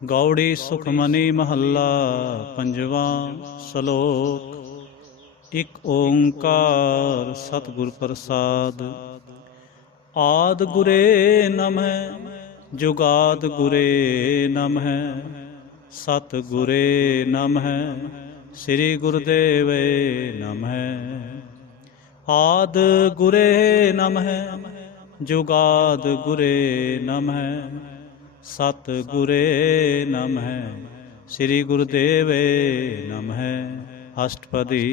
गौड़ी सुखमनी महला पंजवा सलोक। इक ओंकार सतगुर प्रसाद। आद गुरे नमः जुगाद गुरे नमः सत गुरे नमः श्री गुरुदेव नमः। आद गुरे नमः जुगाद गुरे नमः सत गुरे नमः श्री गुरुदेव नमः। अष्टपदी।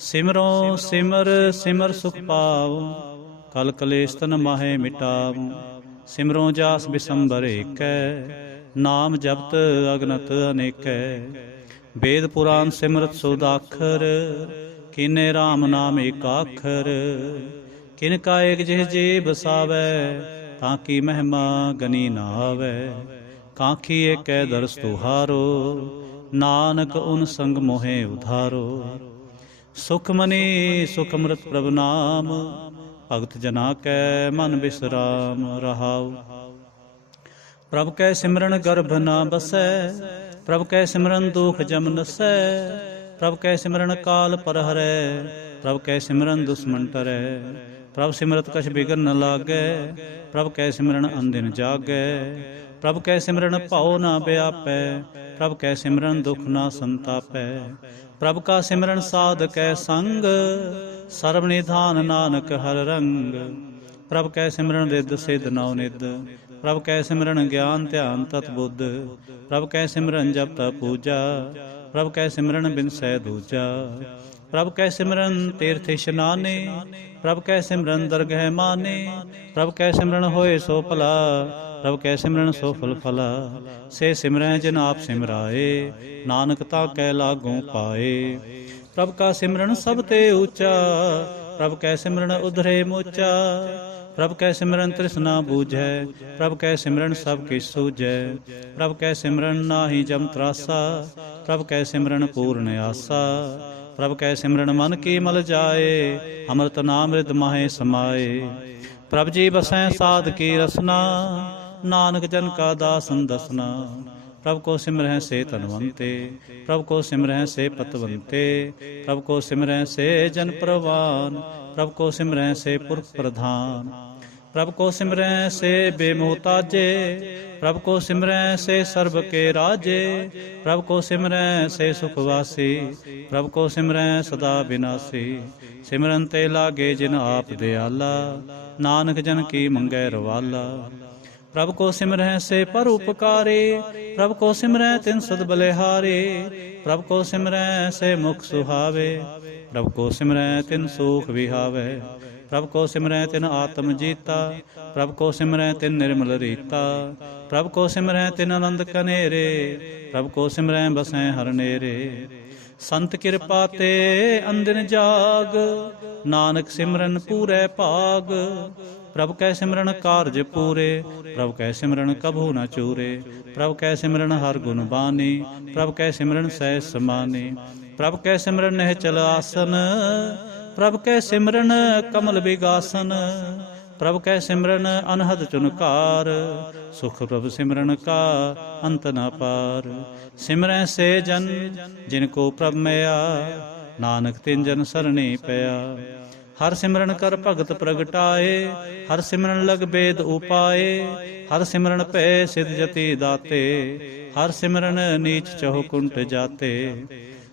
सिमरो सिमर सिमर सुख पाओ कल कलेश तन माहे मिटाओ। सिमरो जास बिसंबर एकै नाम जपत अगनत अनेकै। वेद पुराण सिमरत सोदाखर किने राम नाम एकाखर। किनका एक जिह जी बसावै ताकि महिमा गनी ना आवे। कांखी एकै दरस तुहारो नानक उन संग मोहे उधारो। सुखमनी सुखमृत प्रभ नाम भगत जना कै मन बिसराम रहाउ। प्रभ कै सिमरन गर्भ न बसै प्रभ कै सिमरन दुख जम नसै। प्रभ कै सिमरन काल पर हरै प्रभ कै सिमरन दुश्मन टरै। प्रभ सिमरत कछ बिगन न लागै प्रभ कै सिमरन अंदिन जागै। प्रभ कै सिमरन भाओ न व्यापै प्रभ कै सिमरन दुख न संतापै। प्रभ का सिमरन साध कै संग सर्व निधान नानक हर रंग। प्रभ कै सिमरन रिद सिद्ध नौ निध प्रभ कै सिमरन ज्ञान ध्यान तत बुद्ध। प्रभ कै सिमरन जप तप पूजा प्रभ कै सिमरन बिनसै दूजा। प्रभ कै सिमरन तीर्थ इशनाने प्रभ कै सिमरन दरगह माने। प्रभ कै सिमरन होए सो भला प्रभ कै सिमरन सो फल फला। से सिमरै जिन आप सिमराए नानक ता कै लागों पाए। प्रभ का सिमरन सब ते ऊंचा प्रभ कै सिमरन उधरे मोचा। प्रभ कै सिमरन तृष्णा बूझै प्रभ कै सिमरन सब किछ सूझै। प्रभ कै सिमरन नाहि जम त्रासा प्रभ कै सिमरन पूर्ण आसा। प्रभ कै सिमरन मन की मल जाए अमृत नाम रिद माहे समाए। प्रभ जी बसै साध की रसना नानक जन का दासन दसना। प्रभ को सिमरह से तनवंते प्रभ को सिमरह से पतवंते। प्रभ को सिमरह से जन प्रवान प्रभ को सिमरह से पुरख प्रधान। प्रभ को सिमरह से बेमोहताजे प्रभ को सिमरह से सर्व के राजे। प्रभ को सिमरह से सुखवासी प्रभ को सिमरह सदा विनाशी। सिमरन ते लागे जिन आप दयाला नानक जन की मंगै रवाला। प्रभ को सिमरह से पर उपकारी प्रभ को सिमरह तिन सद बलिहारी। प्रभ को सिमरह से मुख सुहावे प्रभ को सिमरह तिन सुख विहावे। प्रभ को सिमरह तिन आत्म जीता प्रभ को सिमरह तिन निर्मल रीता। प्रभ को सिमरह तिन आनंद कनेरे प्रभ को सिमरह बसै हर नेरे। संत किरपा ते अंदिन जाग नानक सिमरन पूरै भाग। प्रभ कै सिमरन कारज पूरे प्रभ कै सिमरन कभू न चूरे। प्रभ कै सिमरन हर गुण बानी प्रभ कै सिमरन सहज समानी। प्रभ कै सिमरन निहचल आसन प्रभ कै सिमरन कमल विगासन। प्रभ कै सिमरन अनहद चुनकार सुख प्रभ सिमरन का अंत न पार। सिमरै से जन जिनको प्रभ मया नानक तिन जन सरणी पया। हर सिमरन कर भगत प्रगटाए हर सिमरन लग बेद उपाए। हर सिमरन पै सिद्ध जति दाते हर सिमरन नीच चहु कुंट जाते।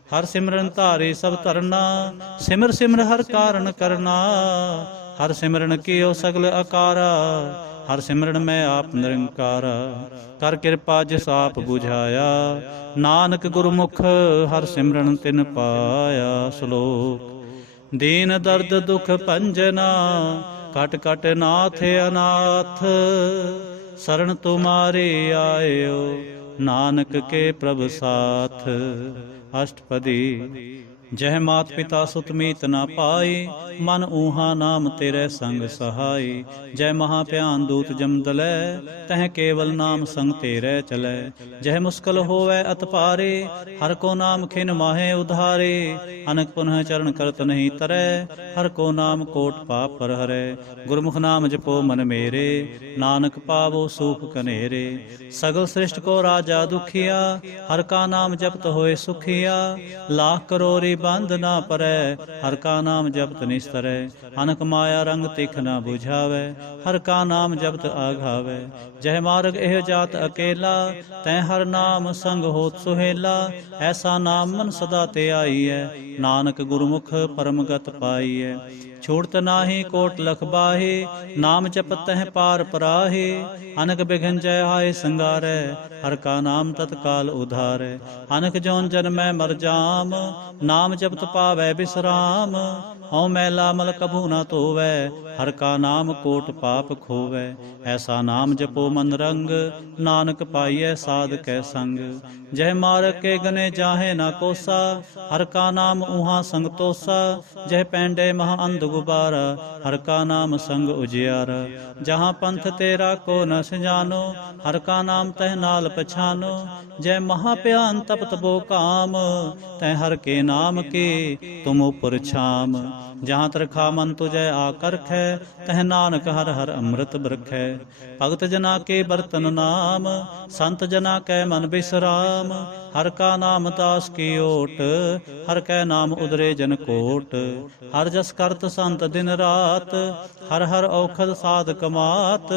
हर सिमरन धारे सब तरना सिमर सिमर हर कारण करना। हर सिमरन कियो सगल अकारा हर सिमरन में आप निरंकारा। कर कृपा जिस आप बुझाया नानक गुरमुख हर सिमरन तिन पाया। श्लोक। दीन दर्द दुख भंजना कट कट नाथ अनाथ। शरण तुम्हारे आयो नानक के प्रभ साथ। अष्टपदी। जह मात पिता सुत मीत न पाए, मन ऊहा नाम तेरे संग सहाय। जय महाभयान दूत जमदलै, तह केवल नाम संग तेरे चलै। जह मुश्किल होवै अत पारे, हर को नाम खिन माहे उधारे। अनक पुनः चरण करत नहीं तरै, हर को नाम कोट पाप पर हरै। गुरमुख नाम जपो मन मेरे, नानक पावो सुख कनेरे। सगल सृष्ट को राजा दुखिया, हर का नाम जपत होए सुखिया। लाख करोरी बंद ना परै, हर का नाम जपत निस्तरै। अनक माया रंग तिख न बुझावै, हर का नाम जपत आघावै। जह मार्ग एह जात अकेला, तै हर नाम संग होत सुहेला। ऐसा नाम मन सदा ते आईयै, नानक गुरमुख परम गत पाईयै। छूटत नाहि कोट लख बाहे, नाम जपत तह पार पराहे। अनक बिघन जय आए संगारै, हर का नाम तत्काल उधारै। अनक जौन जन्मै मर जाम, नाम जपत पावै बिसराम। हਉ मैला मल कभू न धोवै, हर का नाम कोट पाप खोवै। ऐसा नाम जपो मन रंग, नानक पाईयै साध कै संग। जय मार्ग के गने जाहे न कोसा, हर का नाम ऊहा संग तोसा। जय पैंडे महा अंध गुबारा, हर का नाम संग उजियारा। जहाँ पंथ तेरा को न सजानो, हर का नाम तह नाल पछानो। जय महाभयान तपत बो काम, तह हर के नाम के तुम उपर छाम। जहाँ तरखा मन तुझै आकर खे, तह नानक हर हर अमृत बरखै। भगत जना के बर्तन नाम, संत जना कै मन बिसराम। हर का नाम दास की ओट, हर कै नाम उदरे जन कोट। हर जस करत संत दिन रात, हर हर औखद साध कमात।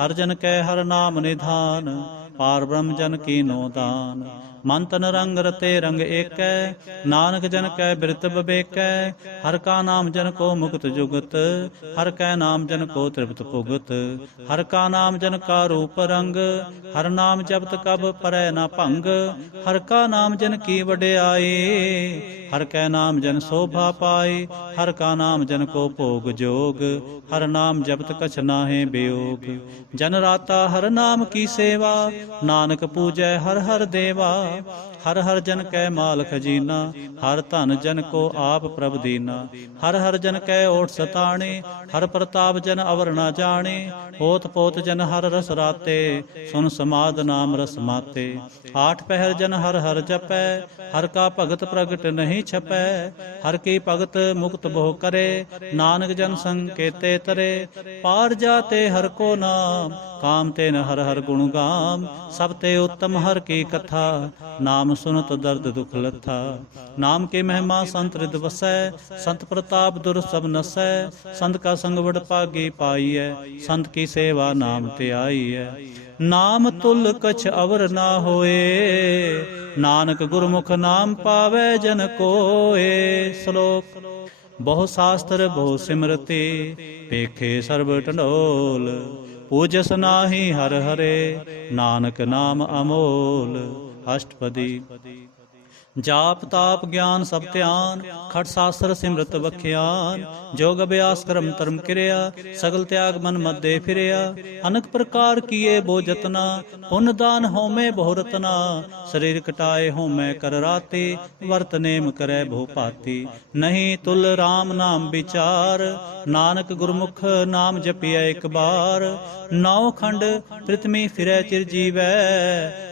हर जन कै हर नाम निधान, पार ब्रह्म जन कीनो दान। मन तन रंग रते रंग एकै, नानक जन कै बिरत बबेकै। हर का नाम जन को मुक्त जुगत, हर कै नाम जन को तृप्त पुगत। हर का नाम जन का रूप रंग, हर नाम जपत कब परै न भंग। हर का नाम जन की वड्याई, हर कै नाम जन शोभा पाई। हर का नाम जन को भोग जोग, हर नाम जपत कछ नाहे वियोग। जन राता हर नाम की सेवा, नानक पूजै हर हर देवा। हर हर जन कै माल खजीना, हर धन जन को आप प्रभ दीना। हर हर जन कै ओट सताणे, हर प्रताप जन अवर न जाने। होत पोत जन हर रस राते, सुन समाद नाम रस माते। आठ पहर जन हर हर जपै, हर का भगत प्रगट नहीं छपै। हर की भगत मुक्त बहु करे, नानक जन संग केते तरे। पार जाते हर को नाम, काम ते न हर हर गुण गाम। सब ते उत्तम हर की कथा, नाम सुनत दर्द दुख लथा। नाम के महिमा संत हृद वसै, संत प्रताप दुर सब नसै। संत का संग बड़ पागी पाईयै, संत की सेवा नाम ते आईयै। नाम तुल कछ अवर ना होए, नानक गुरमुख नाम पावै जन कोए। श्लोक बहु शास्त्र बहु सिमरते, पेखे सर्ब टंडोल। पूजस नाहि हर हरे, नानक नाम अमोल। अष्टपदी जाप ताप ज्ञान सब ध्यान, खट शास्त्र सिमरत बख्यान। जोग अभ्यास कर्म धर्म क्रिया, सगल त्याग मन मध्य फिरिया। अनेक प्रकार किए बो जतना, पुण्य दान होमे बहु रतना। शरीर कटाए होमे कर राते, वर्त नेम करे भो पाती। नहीं तुल राम नाम विचार, नानक गुरमुख नाम जपिया एक बार। नौ खंड पृथ्वी फिरै चिर जीवै,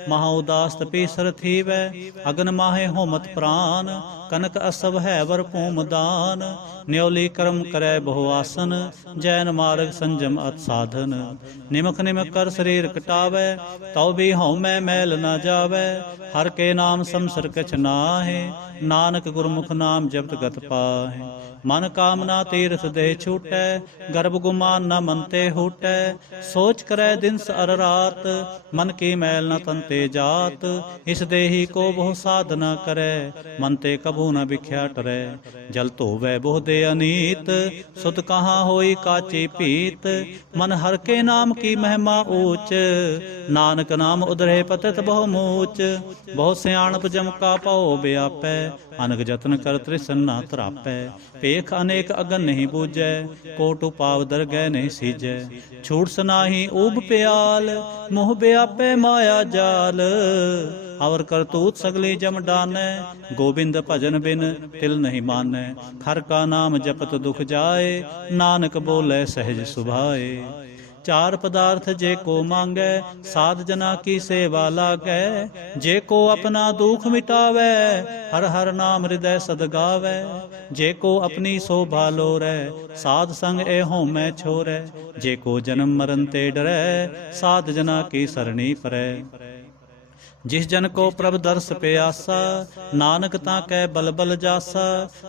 महा उदास तपी सर थीवै। अगन माहे होमत प्राण, कनक असव है वर भूम दान। न्योली कर्म करे बहु आसन, जैन मार्ग संजम अत साधन। निमक निमक कर शरीर कटावै, तौ भी हਉਮੈ मैल न जावै। हर के नाम समसर कछ नाहि, नानक गुरमुख नाम जपत गत पाहि। मन कामना तीर्थ देह छूटै, गर्भ गुमान न मन ते हूटै। सोच करे दिन अर रात, मन की मैल न तन ते जात। इस देही को बहु साधना करे, मन ते कभू न बिख्या टरै। जल धोवै बहु दे अनीत, सुध कहाँ होई काची पीत। मन हर के नाम की महिमा ऊच, नानक नाम उधरे पतित बहु मूच। बहु सियाणप जम का पाओ व्यापै, अनक जतन कर तृष्ण न तरापै। पेख अनेक अगन नहीं बूझै, कोट उपाव दरगह नहीं सीजै। छूट सनाही ऊब प्याल, मोह व्यापै माया जाल। और करतूत सगली जम डानै। गोबिंद भजन बिन तिल नहीं मानै। खर का नाम जपत दुख जाए, नानक बोले सहज सुभाए। चार पदार्थ जे को मांगै, साध जना की सेवा लागै। जे को अपना दुख मिटावै, हर हर नाम हृदय सद गावै। जे को अपनी शोभा लोरै, साध संग ए होमै छोरै। जे को जन्म मरण ते डरै, साध जना की सरणी परै। जिस जन को प्रभ दर्श प्यासा, नानक ताकै बल बल जासा।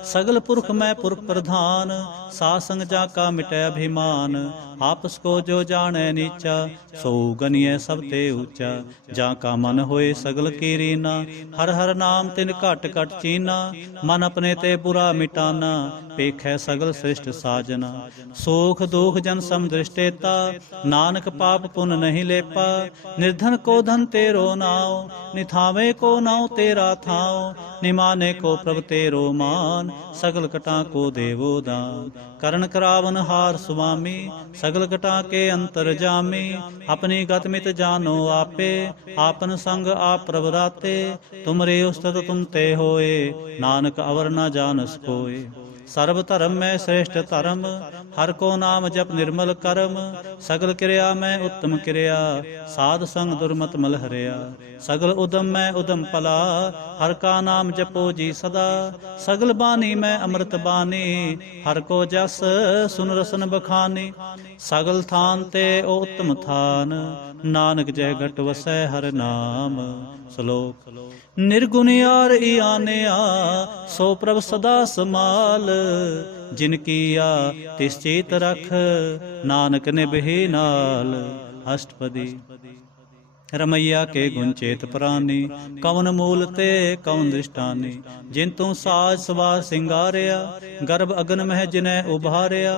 सगल पुरख मैं पुरख प्रधान, साध संग जाका मिटै अभिमान। आपस को जो जाने नीचा, सो गनिय सब ते ऊंचा। जाका मन होए सगल की रीना, हर हर नाम तिन घट घट चीना। मन अपने ते बुरा मिटाना, पेखै सगल श्रेष्ठ साजना। सुख दुख जन समदृष्टेता, नानक पाप पुन नहीं लेपा। निर्धन को धन तेरो नाव, निथावे को नाव तेरा थाव। निमाने को प्रभ तेरो मान, सगल कटा को देवो दान। करण करावन हार सुवामी, सगल कटा के अंतर जामी। अपनी गत मित जानो आपे, आपन संग आप प्रभ राते। तुमरे उस्तत तुम ते होए, नानक अवर न जानस कोय। सर्व धर्म में श्रेष्ठ धर्म, हर को नाम जप निर्मल कर्म। सगल क्रिया में उत्तम क्रिया, साध संग दुर्मत मल हरिया। सगल उदम में उदम पला, हर का नाम जपो जी सदा। सगल बानी में अमृत बानी, हर को जस सुन रसन बखानी। सगल थान ते ओ उत्तम थान, नानक जय घट वसै हर नाम। श्लोक निर्गुण यार इयानिया, सो प्रभ सदा समाल। जिन कीया तिस चीत रख, नानक निभहि नाल। अष्टपदी रमैया के गुण चेत प्राणी, कवन मूल ते कवन दृष्टानी। जिन तू साज सवार सिंगारिया, गर्भ अगन मह जिनह उभारिया।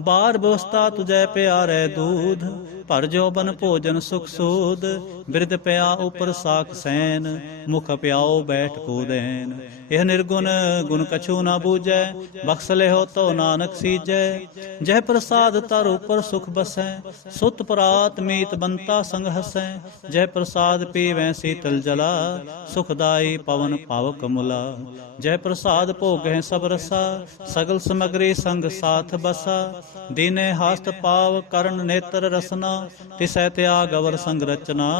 बार व्यवस्था तुझे प्यारे दूध, भर जो बन भोजन सुख सूद। बिरद प्या उपर साख सैन, मुख प्याओ बैठ कूदैन। यह निर्गुण गुण कछु न बूझै, बख्श ले हो तो नानक सीजै। जय प्रसाद तर ऊपर सुख बसै, सुत परात मीत बनता संग हसै। जय प्रसाद पीवै शीतल जला, सुखदाई पवन पावक मुला। जय प्रसाद भोगै सब रसा, सगल समग्री संग साथ बसा। दीने हास्त पाव करण नेत्र रसना, तिसै त्याग अवर संग रचना।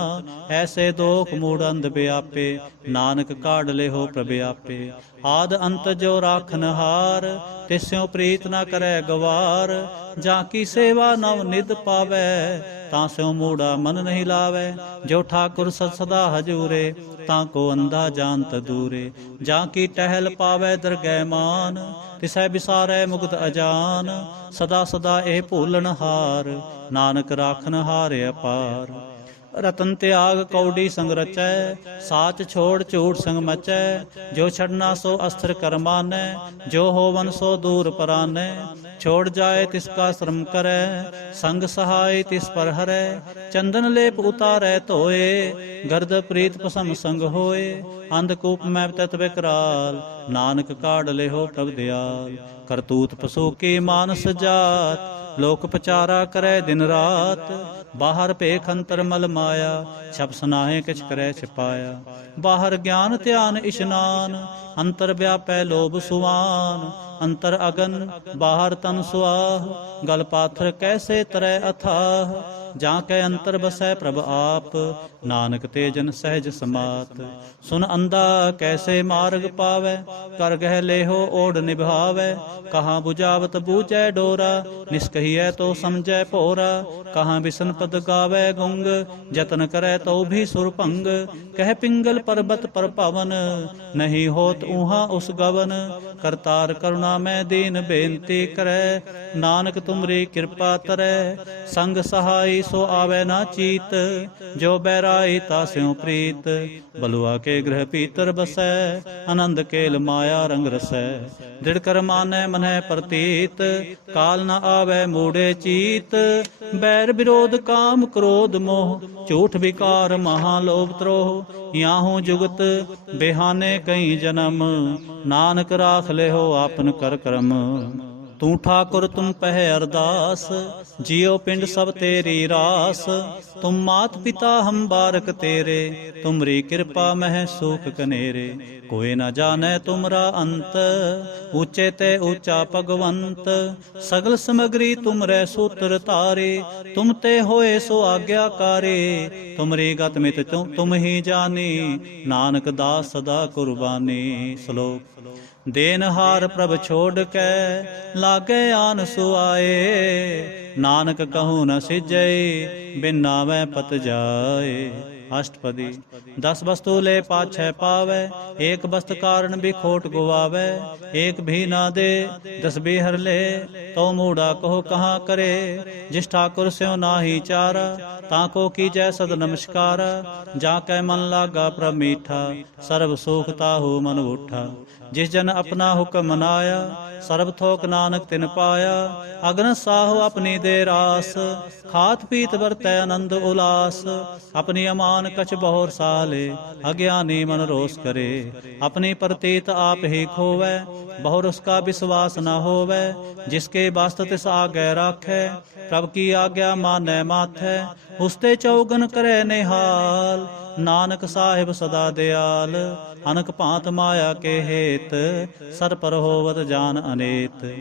ऐसे दोख मूढ़ अंध व्यापे, नानक काढ़ ले हो प्रभ आपे। आद अंत जो राखन हार, तिस्यों प्रीत न करे गवार। जाकी सेवा नव निध पावै, तास्यों मूढ़ा मन नहीं लावै। जो ठाकुर सदा हजूरे, ताको अंधा जानत दूरे। जाकी टहल पावै दरगह मान, तिसै बिसारै मुग्ध अजान। सदा सदा ए भूलन हार, नानक राखन हार अपार। रतन त्याग कौडी संग रचै, साच छोड़ झूठ संग मचै। जो छड़ना सो अस्त्र कर मानै, जो होवन सो दूर परानै। छोड़ जाए तिसका श्रम करै, संग सहाय तिस पर हरै। चंदन लेप उतारै धोए, गर्द प्रीत पसम संग होए। अंधकूप में तत विकराल, नानक काढ़ ले हो प्रभ दयाल। करतूत पशु की मानस जात, लोक पचारा करे दिन रात। बाहर भेख अंतर मल माया, छप सनाहे किछ करे छिपाया। बाहर ज्ञान ध्यान इशनान, अंतर व्यापै लोभ सुवान। अंतर अगन बाहर तन सुआह, गल पाथर कैसे तरै अथाह। जाके अंतर बसै प्रभ आप, नानक ते जन सहज समात। सुन अंधा कैसे मार्ग पावै, कर गह लेहो ओढ़ निभावै। कहाँ बुझावत बूझै डोरा, निष्कहियै तो समझै भोरा। कहाँ बिसन पद गावै गुंग, जतन करै तो भी सुरभंग। कह पिंगल पर्वत पर पवन, नहीं होत ऊहा उस गवन। करतार करुणा मैं दीन बेनती करै, नानक तुमरी कृपा तरै। संग सहाय सो आवे ना चीत, जो बैराई तास्यों प्रीत। बलुआ के गृह पीतर बसै, आनंद केल माया रंग रसै। दृढ़ कर मानै मनह प्रतीत, काल न आवे मूढ़े चीत। बैर विरोध काम क्रोध मोह, झूठ विकार महालोभ त्रोह। याहू जुगत बेहाने कई जन्म, नानक राख ले हो आपन कर क्रम। ਤੂੰ ਠਾਕੁਰ ਤੁਮ ਪਹਿ ਅਰਦਾਸ, ਜਿਉ ਪਿੰਡ ਸਭ ਤੇਰੀ ਰਾਸ। ਤੁਮ ਮਾਤ ਪਿਤਾ ਹਮ ਬਾਰਕ ਤੇਰੇ, ਤੁਮਰੀ ਕਿਰਪਾ ਮਹਿ ਸੂਖ ਕਨੇਰੇ। ਕੋਇ ਨ ਜਾਣੈ ਤੁਮਰਾ ਅੰਤ, ਊਚੇ ਤੇ ਊਚਾ ਭਗਵੰਤ। ਸਗਲ ਸਮਗਰੀ ਤੁਮਰੇ ਸੂਤਰ ਧਾਰੇ, ਤੁਮ ਤੇ ਹੋਏ ਸੋ ਆਗਿਆਕਾਰੇ। ਤੁਮਰੀ ਗਤ ਮਿਤ ਤੁਮ ਹੀ ਜਾਨੀ, ਨਾਨਕ ਦਾਸ ਸਦਾ ਕੁਰਬਾਨੀ। ਸ਼ਲੋਕ। ਦੇਨਹਾਰ ਪ੍ਰਭ ਛੋੜ ਕੇ, ਲਾਗੇ ਆਨ ਸੁਆਏ। ਨਾਨਕ ਕਹੂੰ ਨ ਸਿਜੈ, ਬਿਨ ਨਾਵੈ ਪਤ ਜਾਏ। ਅਸ਼ਟਪਦੀ। 10 ਵਸਤੂ ਲੈ ਪਾਛੈ ਪਾਵੈ, ਏਕ ਬਸਤ ਕਾਰਨ ਵੀ ਖੋਟ ਗਵਾਵੈ। ਏਕ ਵੀ ਨਾ ਦੇ 10 ਬਿਹਰ ਲੈ, ਤੋ ਮੂੜਾ ਕਹੋ ਕਹਾਂ ਕਰੇ। ਜਿਸ ਠਾकुर ਸਿਉ ਨਾਹੀ ਚਾਰਾ, ਤਾਂ ਕੋ ਕੀਜੈ ਸਦ ਨਮਸਕਾਰ। ਜਾ ਕੈ ਮਨ ਲਾਗਾ ਪ੍ਰਭ ਮੀਠਾ, ਸਰਬ ਸੁਖ ਤਾਹੂ ਮਨ ਊਠਾ। ਜਿਸ ਜਨ ਆਪਣਾ ਹੁਕਮ ਮਨਾਇਆ, ਸਰਬ ਥੋਕ ਨਾਨਕ ਤਿਨ ਪਾਇਆ। ਅਗਨ ਸਾਹੋ ਆਪਣੀ ਦੇ ਰਾਸ, ਖਾਤ ਪੀਤ ਵਰਤੈ ਆਨੰਦ ਉਲਾਸ। ਆਪਣੀ ਅਮਾਨ ਕਛ ਬਹੁਰ ਸਾਲੇ, ਅਗਿਆਨੀ ਮਨ ਰੋਸ ਕਰੇ। ਆਪਣੀ ਪ੍ਰਤੀਤ ਆਪ ਹੀ ਖੋਵੈ, ਬਹੁਰ ਉਸਕਾ ਵਿਸ਼ਵਾਸ ਨ ਹੋਵੈ। ਜਿਸਕੇ ਬਸਤ ਤਿਸ ਆਗੈ ਰਾਖੈ, ਪ੍ਰਭ ਕੀ ਆਗਿਆ ਮਾਨੈ ਮਾਥੈ। ਉਸਤੇ ਚੌਗਨ ਕਰੈ ਨਿਹਾਲ, ਨਾਨਕ ਸਾਹਿਬ ਸਦਾ ਦਿਆਲ। ਅਨਕ ਭਾਂਤ ਮਾਇਆ ਕੇ ਹੇਤ, ਸਰ ਪਰ ਹੋਵਤ ਜਾਨ ਅਨੇਤ।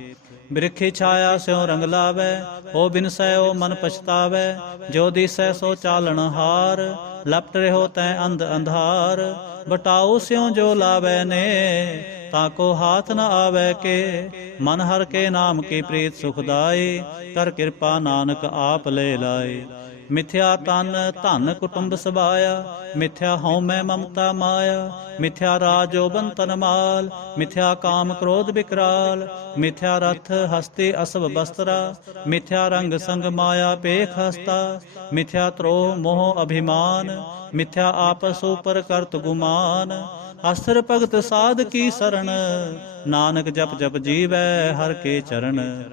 ਬਿਰਖੀ ਛਾਇਆ ਸਿਉ ਰੰਗ ਲਾਵੈ, ਹੋ ਬਿਨਸੈ ਓ ਮਨ ਪਛਤਾਵੈ। ਜੋ ਦਿਸੈ ਸੋ ਚਾਲਣ ਹਾਰ, ਲਪਟ ਰਹਿਓ ਤੈ ਅੰਧ ਅੰਧਾਰ। ਬਟਾਉ ਸਿਉ ਜੋ ਲਾਵੈ ਨੇ, ਤਾਂ ਕੋ ਹਾਥ ਨ ਆਵੈ ਕੇ। ਮਨ ਹਰ ਕੇ ਨਾਮ ਕੀ ਪ੍ਰੀਤ ਸੁਖਦਾਈ, ਕਰ ਕਿਰਪਾ ਨਾਨਕ ਆਪ ਲੈ ਲਾਏ। ਮਿਥਿਆ ਤਨ ਧਨ ਕੁਟੁੰਬ ਸਬਾਇਆ, ਮਿਥਿਆ ਹਉਮੈ ਮਮਤਾ ਮਾਇਆ। ਮਿਥਿਆ ਰਾਜੋ ਬੰਤਨ ਮਾਲ, ਮਿਥਿਆ ਕਾਮ ਕ੍ਰੋਧ ਵਿਕਰਾਲ। ਮਿਥਿਆ ਰਥ ਹਸਤੀ ਅਸਭ ਬਸਤਰਾ, ਮਿਥਿਆ ਰੰਗ ਸੰਗ ਮਾਇਆ ਪੇਖ ਹਸਤਾ। ਮਿਥਿਆ ਤ੍ਰੋਹ ਮੋਹ ਅਭਿਮਾਨ, ਮਿਥਿਆ ਆਪਸ ਉਪਰ ਕਰਤ ਗੁਮਾਨ। ਅਸਰ ਭਗਤ ਸਾਧ ਕੀ ਸਰਣ, ਨਾਨਕ ਜਪ ਜਪ ਜੀਵੈ ਹਰ ਕੇ ਚਰਨ।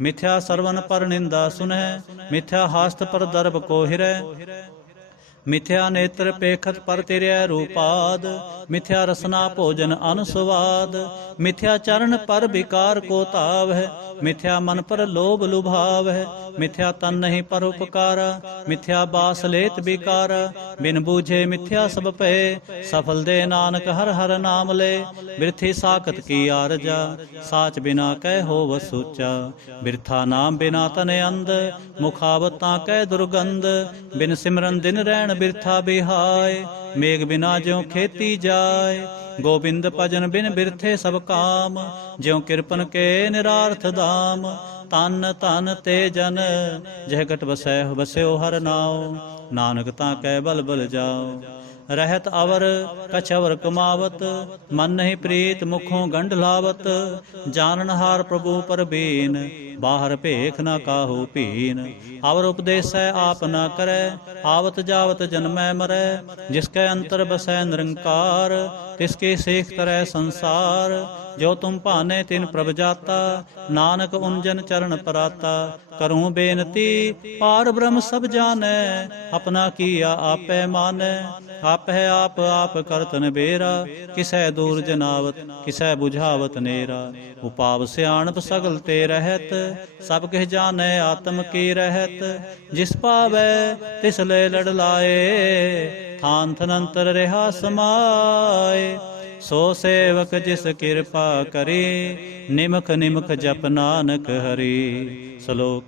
ਮਿਥਿਆ ਸਰਵਨ ਪਰ ਨਿੰਦਾ ਸੁਨੈ, ਮਿਥਿਆ ਹਾਸਤ ਪਰ ਦਰਬ ਕੋ ਹਿਰੈ। ਮਿਥਿਆ ਨੇਤਰ ਪੇਖਤ ਪਰ ਤਿਰੈ ਰੂਪਾਦ, ਮਿਥਿਆ ਰਸਨਾ ਭੋਜਨ ਅਨੁਸਵਾਦ। ਮਿਥਿਆ ਚਰਨ ਪਰ ਵਿਕਾਰ ਕੋ ਧਾਵ ਹੈ, ਮਿਥਿਆ ਮਨ ਪਰ ਲੋਭ ਲੁਭਾਵ ਹੈ। ਮਿਥਿਆ ਤਨ ਨਹੀਂ ਪਰ ਉਪਕਾਰਾ, ਮਿਥਿਆ ਬਾਸ ਲੇਤ ਵਿਕਾਰਾ। ਬਿਨ ਬੂਝੇ ਮਿਥਿਆ ਸਭ ਭਏ, ਸਫਲ ਦੇ ਨਾਨਕ ਹਰ ਹਰ ਨਾਮ ਲੈ। ਬਿਰਥੀ ਸਾਖਤ ਕੀ ਆਰਜਾ, ਸਾਚ ਬਿਨਾ ਕਹਿ ਹੋਵ ਸੂਚਾ। ਬਿਰਥਾ ਨਾਮ ਬਿਨਾ ਤਨ ਅੰਧ, ਮੁਖਾਵਤਾਂ ਕਹਿ ਦੁਰਗੰਧ। ਬਿਨ ਸਿਮਰਨ ਦਿਨ ਰਹਿਣ ਬਿਰਥਾ ਬਿਹਾਏ, ਮੇਘ ਬਿਨਾ ਜਿਉ ਖੇਤੀ ਜਾਏ। ਗੋਬਿੰਦ ਭਜਨ ਬਿਨ ਬਿਰਥੇ ਸਭ ਕਾਮ, ਜਿਉ ਕਿਰਪਨ ਕੇ ਨਿਰਾਰਥ ਦਾਮ। ਤਨ ਧਨ ਤੇ ਜਨ, ਜਹ ਘਟ ਵਸੈ ਵਸਿਓ ਹਰ ਨਾਉ। ਨਾਨਕ ਤਾਂ ਕਹਿ ਬਲ ਬਲ ਜਾਓ। ਰਹਿਤ ਅਵਰ ਕਛ ਅਵਰ ਕਮਾਵਤ, ਮਨ ਨਹੀਂ ਪ੍ਰੀਤ ਮੁਖੋਂ ਗੰਢ ਲਾਵਤ। ਜਾਨਨਹਾਰ ਪ੍ਰਭੂ ਪਰਬੀਨ, ਬਾਹਰ ਭੇਖ ਨਾ ਕਾਹੂ ਭੀਨ। ਅਵਰ ਉਪਦੇਸੈ ਆਪ ਨਾ ਕਰੈ, ਆਵਤ ਜਾਵਤ ਜਨਮੈ ਮਰੈ। ਜਿਸ ਕੈ ਅੰਤਰ ਬਸੈ ਨਿਰੰਕਾਰ, ਤਿਸ ਕੇ ਸੇਖ ਤਰੈ ਸੰਸਾਰ। ਜੋ ਤੁਮ ਭਾਨੇ ਤਿਨ ਪ੍ਰਭ ਜਾਤਾ, ਨਾਨਕ ਉੰਜਨ ਚਰਨ ਪਰਾਤਾ। ਕਰੂੰ ਬੇਨਤੀ ਪਾਰ ਬ੍ਰਹਮ ਸਭ ਜਾਣੈ, ਆਪਣਾ ਕੀਆ ਆਪੈ ਮਾਨੈ। ਆਪੈ ਆਪ ਆਪ ਕਰਤ ਨਿਬੇਰਾ, ਕਿਸੈ ਦੂਰ ਜਨਾਵਤ ਕਿਸੈ ਬੁਝਾਵਤ ਨੇਰਾ। ਉਪਾਵ ਸਿਆਣਪ ਸਗਲ ਤੇ ਰਹਿਤ, ਸਭ ਕਿਛ ਜਾਣੈ ਆਤਮ ਕੀ ਰਹਿਤ। ਜਿਸ ਪਾਵੈ ਤਿਸ ਲੈ ਲੜ ਲਾਏ, ਥਾਨ ਥਨੰਤਰ ਰਿਹਾ ਸਮਾਏ। ਸੋ ਸੇਵਕ ਜਿਸ ਕਿਰਪਾ ਕਰੀ, ਨਿਮਖ ਨਿਮਖ ਜਪ ਨਾਨਕ ਹਰੀ। ਸ਼ਲੋਕ।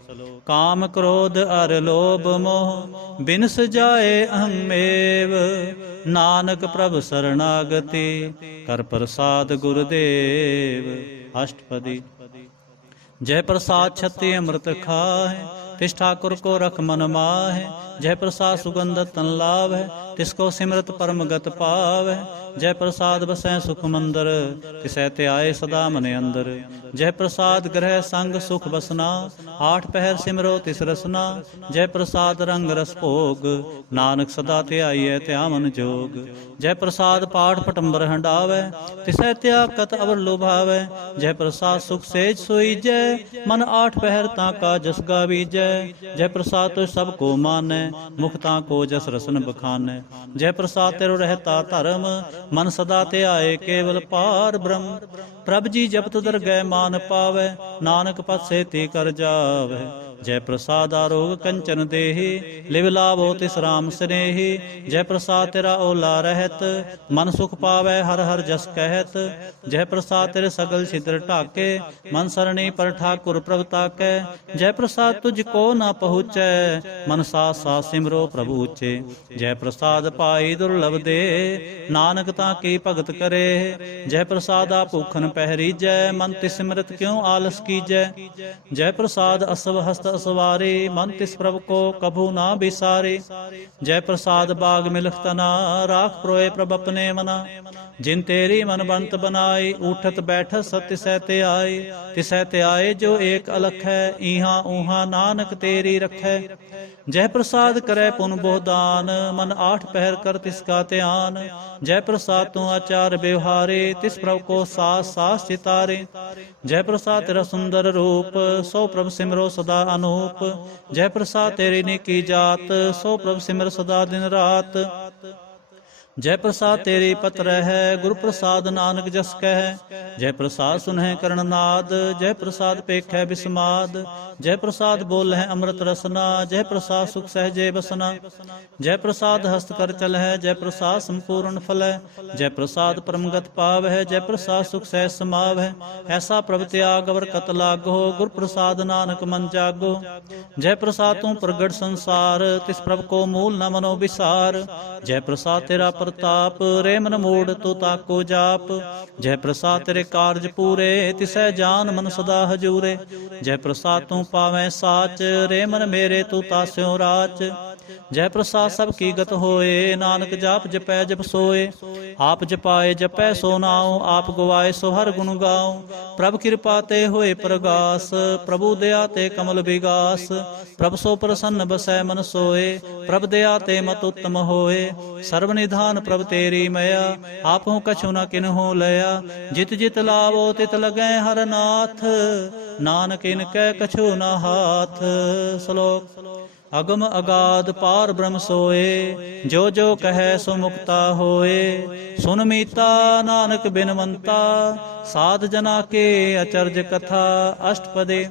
ਕਾਮ ਕ੍ਰੋਧ ਅਰ ਲੋਭ ਮੋਹ, ਬਿਨਸ ਜਾਏ ਅਹਮੇਵ। ਨਾਨਕ ਪ੍ਰਭ ਸਰਣਾਗਤੀ, ਕਰ ਪ੍ਰਸਾਦ ਗੁਰਦੇਵ। ਅਸ਼ਟਪਦੀ। ਜੈ ਪ੍ਰਸਾਦ ਛਤੀ ਅੰਮ੍ਰਿਤ ਖਾਹਿ, ਤਿਸ ਠਾकुर को रख मन माहि। जय प्रसाद सुगंधत तन लाभ है, तिसको सिमरत परम गत पाव है। जय प्रसाद बसै सुख मंदर, तिसै ते आए सदा मन अंदर। जय प्रसाद ग्रह संग सुख बसना, आठ पहर सिमरो तिस रसना। जय प्रसाद रंग रस भोग, नानक सदा ते आइए त्या मन जोग। जय प्रसाद पाठ पटंबर हंडावै, तिसै त्याग कत अवर लुभावै। जय प्रसाद सुख सेज सोई जय, मन आठ पहर ताका जस गावीजै। जय प्रसाद तो सब को मानै, मुखता को जस रसन बखानै। जय प्रसाद तेरो रहता धर्म, मन सदा ते आए केवल पार ब्रह्म। प्रभ जी जपत दरगह मान पावै, नानक पद से ते कर जावै। जय प्रसाद आरोग कंचन देहि, लिव लाभो तिस राम स्नेहि। जय प्रसाद तेरा ओला रहत, मन सुख पावै हर हर जस कहत। जय प्रसाद तेरे सगल छिद्र ढाके, मन सरणी पर ठाकुर प्रभ ताकै। जय प्रसाद तुझको न पहुँचै, मन साथ साथ सिमरो प्रभु ऊचे। जय प्रसाद पाई दुर्लभ दे, नानक ताकी भगत करे। जय प्रसाद आप भूखन पहरीजै, मन तिस सिमरत क्यों आलस कीजै। जय प्रसाद असव हस्त असवारे, मन तिस प्रभु को कभू ना बिसारे। जय प्रसाद बाग मिलख तना, राख प्रोए प्रभ अपने मना। जिन तेरी मन बंत बनाई, उठत बैठत सब तिसै ते आए। तिसै ते आए जो एक अलख है, इहाँ ऊहाँ नानक तेरी रखै। जय प्रसाद करे पुन बोदान, मन आठ पहर कर तिसका ध्यान। जय प्रसाद तू आचार व्यवहारे, तिस प्रभु को सास सास चितारे। जय प्रसाद तेरा सुंदर रूप, सो प्रभु सिमरो सदा अनूप। जय प्रसाद तेरी नेकी जात, सो प्रभु सिमर सदा दिन रात। जय प्रसाद तेरी पत्र है, गुरु प्रसाद नानक जस कह। जय प्रसाद सुनह कर्णनाद, जय प्रसाद पेखै बिस्माद। जय प्रसाद बोल है अमृत रसना, जय प्रसाद सुख सहजे बसना। जय प्रसाद हस्त कर चल है, जय प्रसाद संपूर्ण फल है। जय प्रसाद परमगत पाव है, जय प्रसाद सुख सह समाव है। ऐसा प्रभ त्याग अवर कत लागो, गुरु प्रसाद नानक मन जागो। जय प्रसाद तू प्रगट संसार, तिस प्रभ को मूल न मनो विसार। जय प्रसाद तेरा प्रताप, रे मन मोड़ तो ताको जाप। जय प्रसाद तेरे कारज पूरे, तिसै जान मन सदा हजूरे। जय प्रसाद तू पावै साच, रे मन मेरे तू तास्यों राच। जय प्रसाद सब की गत होए, नानक जाप जपै जप सोए। आप जपाए जपै सो नाउ, आप गवाए सो हर गुण गाऊं। प्रभ कृपा ते होए प्रगास, प्रभु दया ते कमल विगास। प्रभ सो प्रसन्न बसै मन सोए, प्रभ दया ते मत उत्तम होए। सर्व निधान प्रभ तेरी मया, आपहु कछु न किन्हु लया। जित जित लावो तित लगै हर नाथ, नानक इनकै कछु न हाथ। श्लोक अगम अगाध पार ब्रह्म सोए, जो जो कहे सो मुक्ता होए। सुन मीता नानक बिनवंता, साध जना के अचर्ज कथा। अष्टपदे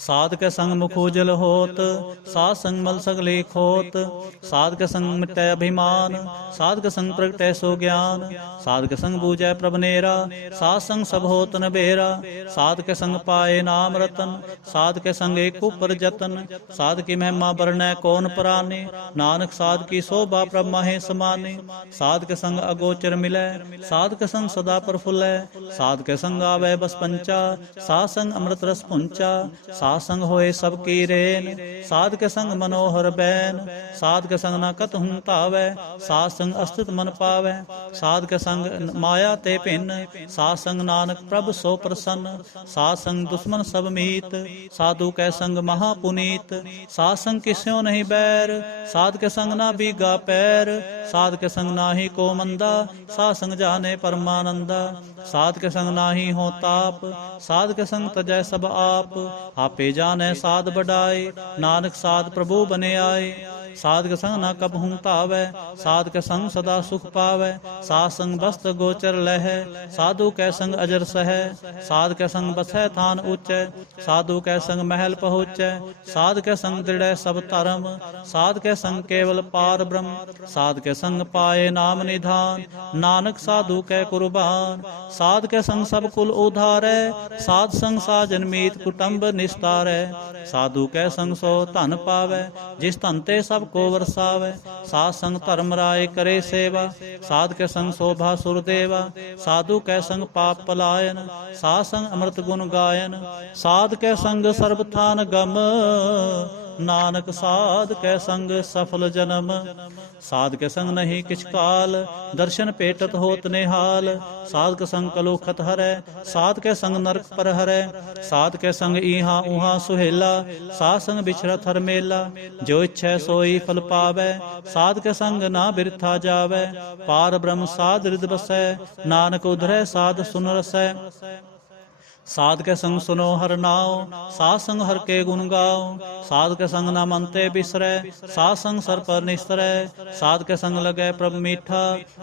साध के संग मुख उजल होत, साध संग मल सगले खोत। साध के संग मिटै अभिमान, साध के संग प्रगटै सो ज्ञान। साध के संग बूझै प्रभ नेरा, साध संग सब होत न बेरा। साध के संग पाए नाम रतन, साध के संग एक ऊपर जतन। साध की महिमा बरनै कौन पराने, नानक साध की शोभा प्रभ माहे समाने। साध के संग अगोचर मिलै, साध के संग सदा प्रफुल्लै। साध के संग आवे बस पंचा, साध संग अमृत रस पुंचा। साध संग होए सबकी रेन, साध के संग मनोहर बैन। साध के संग न कतहु तावै, साध संग अस्तित मन पावै। साध के संग माया ते भिन्न, साध संग नानक प्रभ सो प्रसन्न। साध संग दुश्मन सब मीत, साधु कै संग महापुनीत। साध संग किस्यों नहीं बैर, साध के संग ना बीगा पैर। साध के संग नाही को मंदा, साध संग जाने परमानंदा। साध के संग नाही हो ताप, साध के संग तजै सब आप। आपे जानै साध बढ़ाए, नानक साध प्रभु बने आए। साध के संग न कबहू तावै, साध के संग सदा सुख पावै। साध संग वस्त्र गोचर लहै, साधु कै संग अजर सहै। साध के संग बसै थान ऊंचै, साधु कै संग महल पहुँचै। साध के संग दृढ़ सब धर्म, साध के संग केवल पार ब्रह्म। साध के संग पाए नाम निधान, नानक साधु कै कुर्बान। साध के संग सब कुल उधारै, साध संग साजन मीत कुटुंब निस्तारै। साधु कै संग सो धन पावै, जिस धन ते सब को वरसावै। साध संग धर्म राय करे सेवा, साध के संग शोभा सुरदेवा। साधु कै संग पाप पलायन, साध संग अमृत गुण गायन। साध कै संग सर्ब थान गम, नानक साध कै संग सफल जन्म। साध के संग नहीं किछ काल, दर्शन पेटत होत निहाल। साध के संग कलुखत हरै, साध के संग नरक पर हरै। साध के संग इहाँ उहाँ सुहेला, साध संग बिछरत हर मेला। जो इच्छै सोई फल पावै, साध के संग ना बिरथा जावै। पार ब्रह्म साध हृद बसै, नानक उधरै साध सुन रसै। साध के संग सुनो हर नाव, साध संग हर के गुण गाओ। साध के संग न मन ते बिसरै, साध संग सर पर निस्तरै। साध के संग लगे प्रभु मीठा,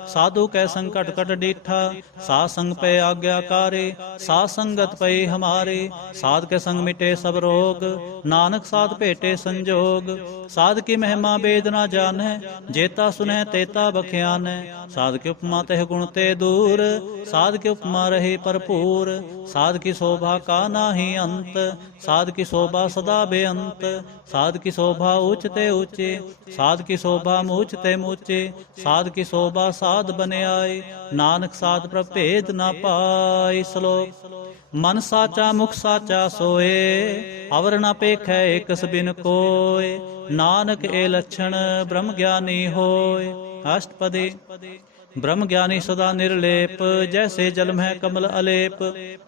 साधु के संग कट कट डीठा। साध संग पे आज्ञाकारी, साध संगत पई हमारी। साध के संग मिटे सब रोग, नानक साध भेटे संजोग। साध की महिमा वेद न जानै, जेता सुनै तेता बख्यानै। साध की उपमा तह गुण ते दूर, साध की उपमा रही भरपूर। साध की शोभा का नाही अंत, साध की शोभा सदा बेअंत। साध की शोभा ऊंच ते ऊंचे, साध की शोभा मूच ते मूचे। साध की शोभा साध बने आए, नानक साध प्रभ भेद न पाए। श्लोक। मन साचा मुख साचा सोए, अवर न पेखै एक बिन कोय। नानक ए लक्षण ब्रह्म ज्ञानी होय। अष्टपदी। ब्रह्म ज्ञानी सदा निर्लेप, जैसे जल में कमल अलेप।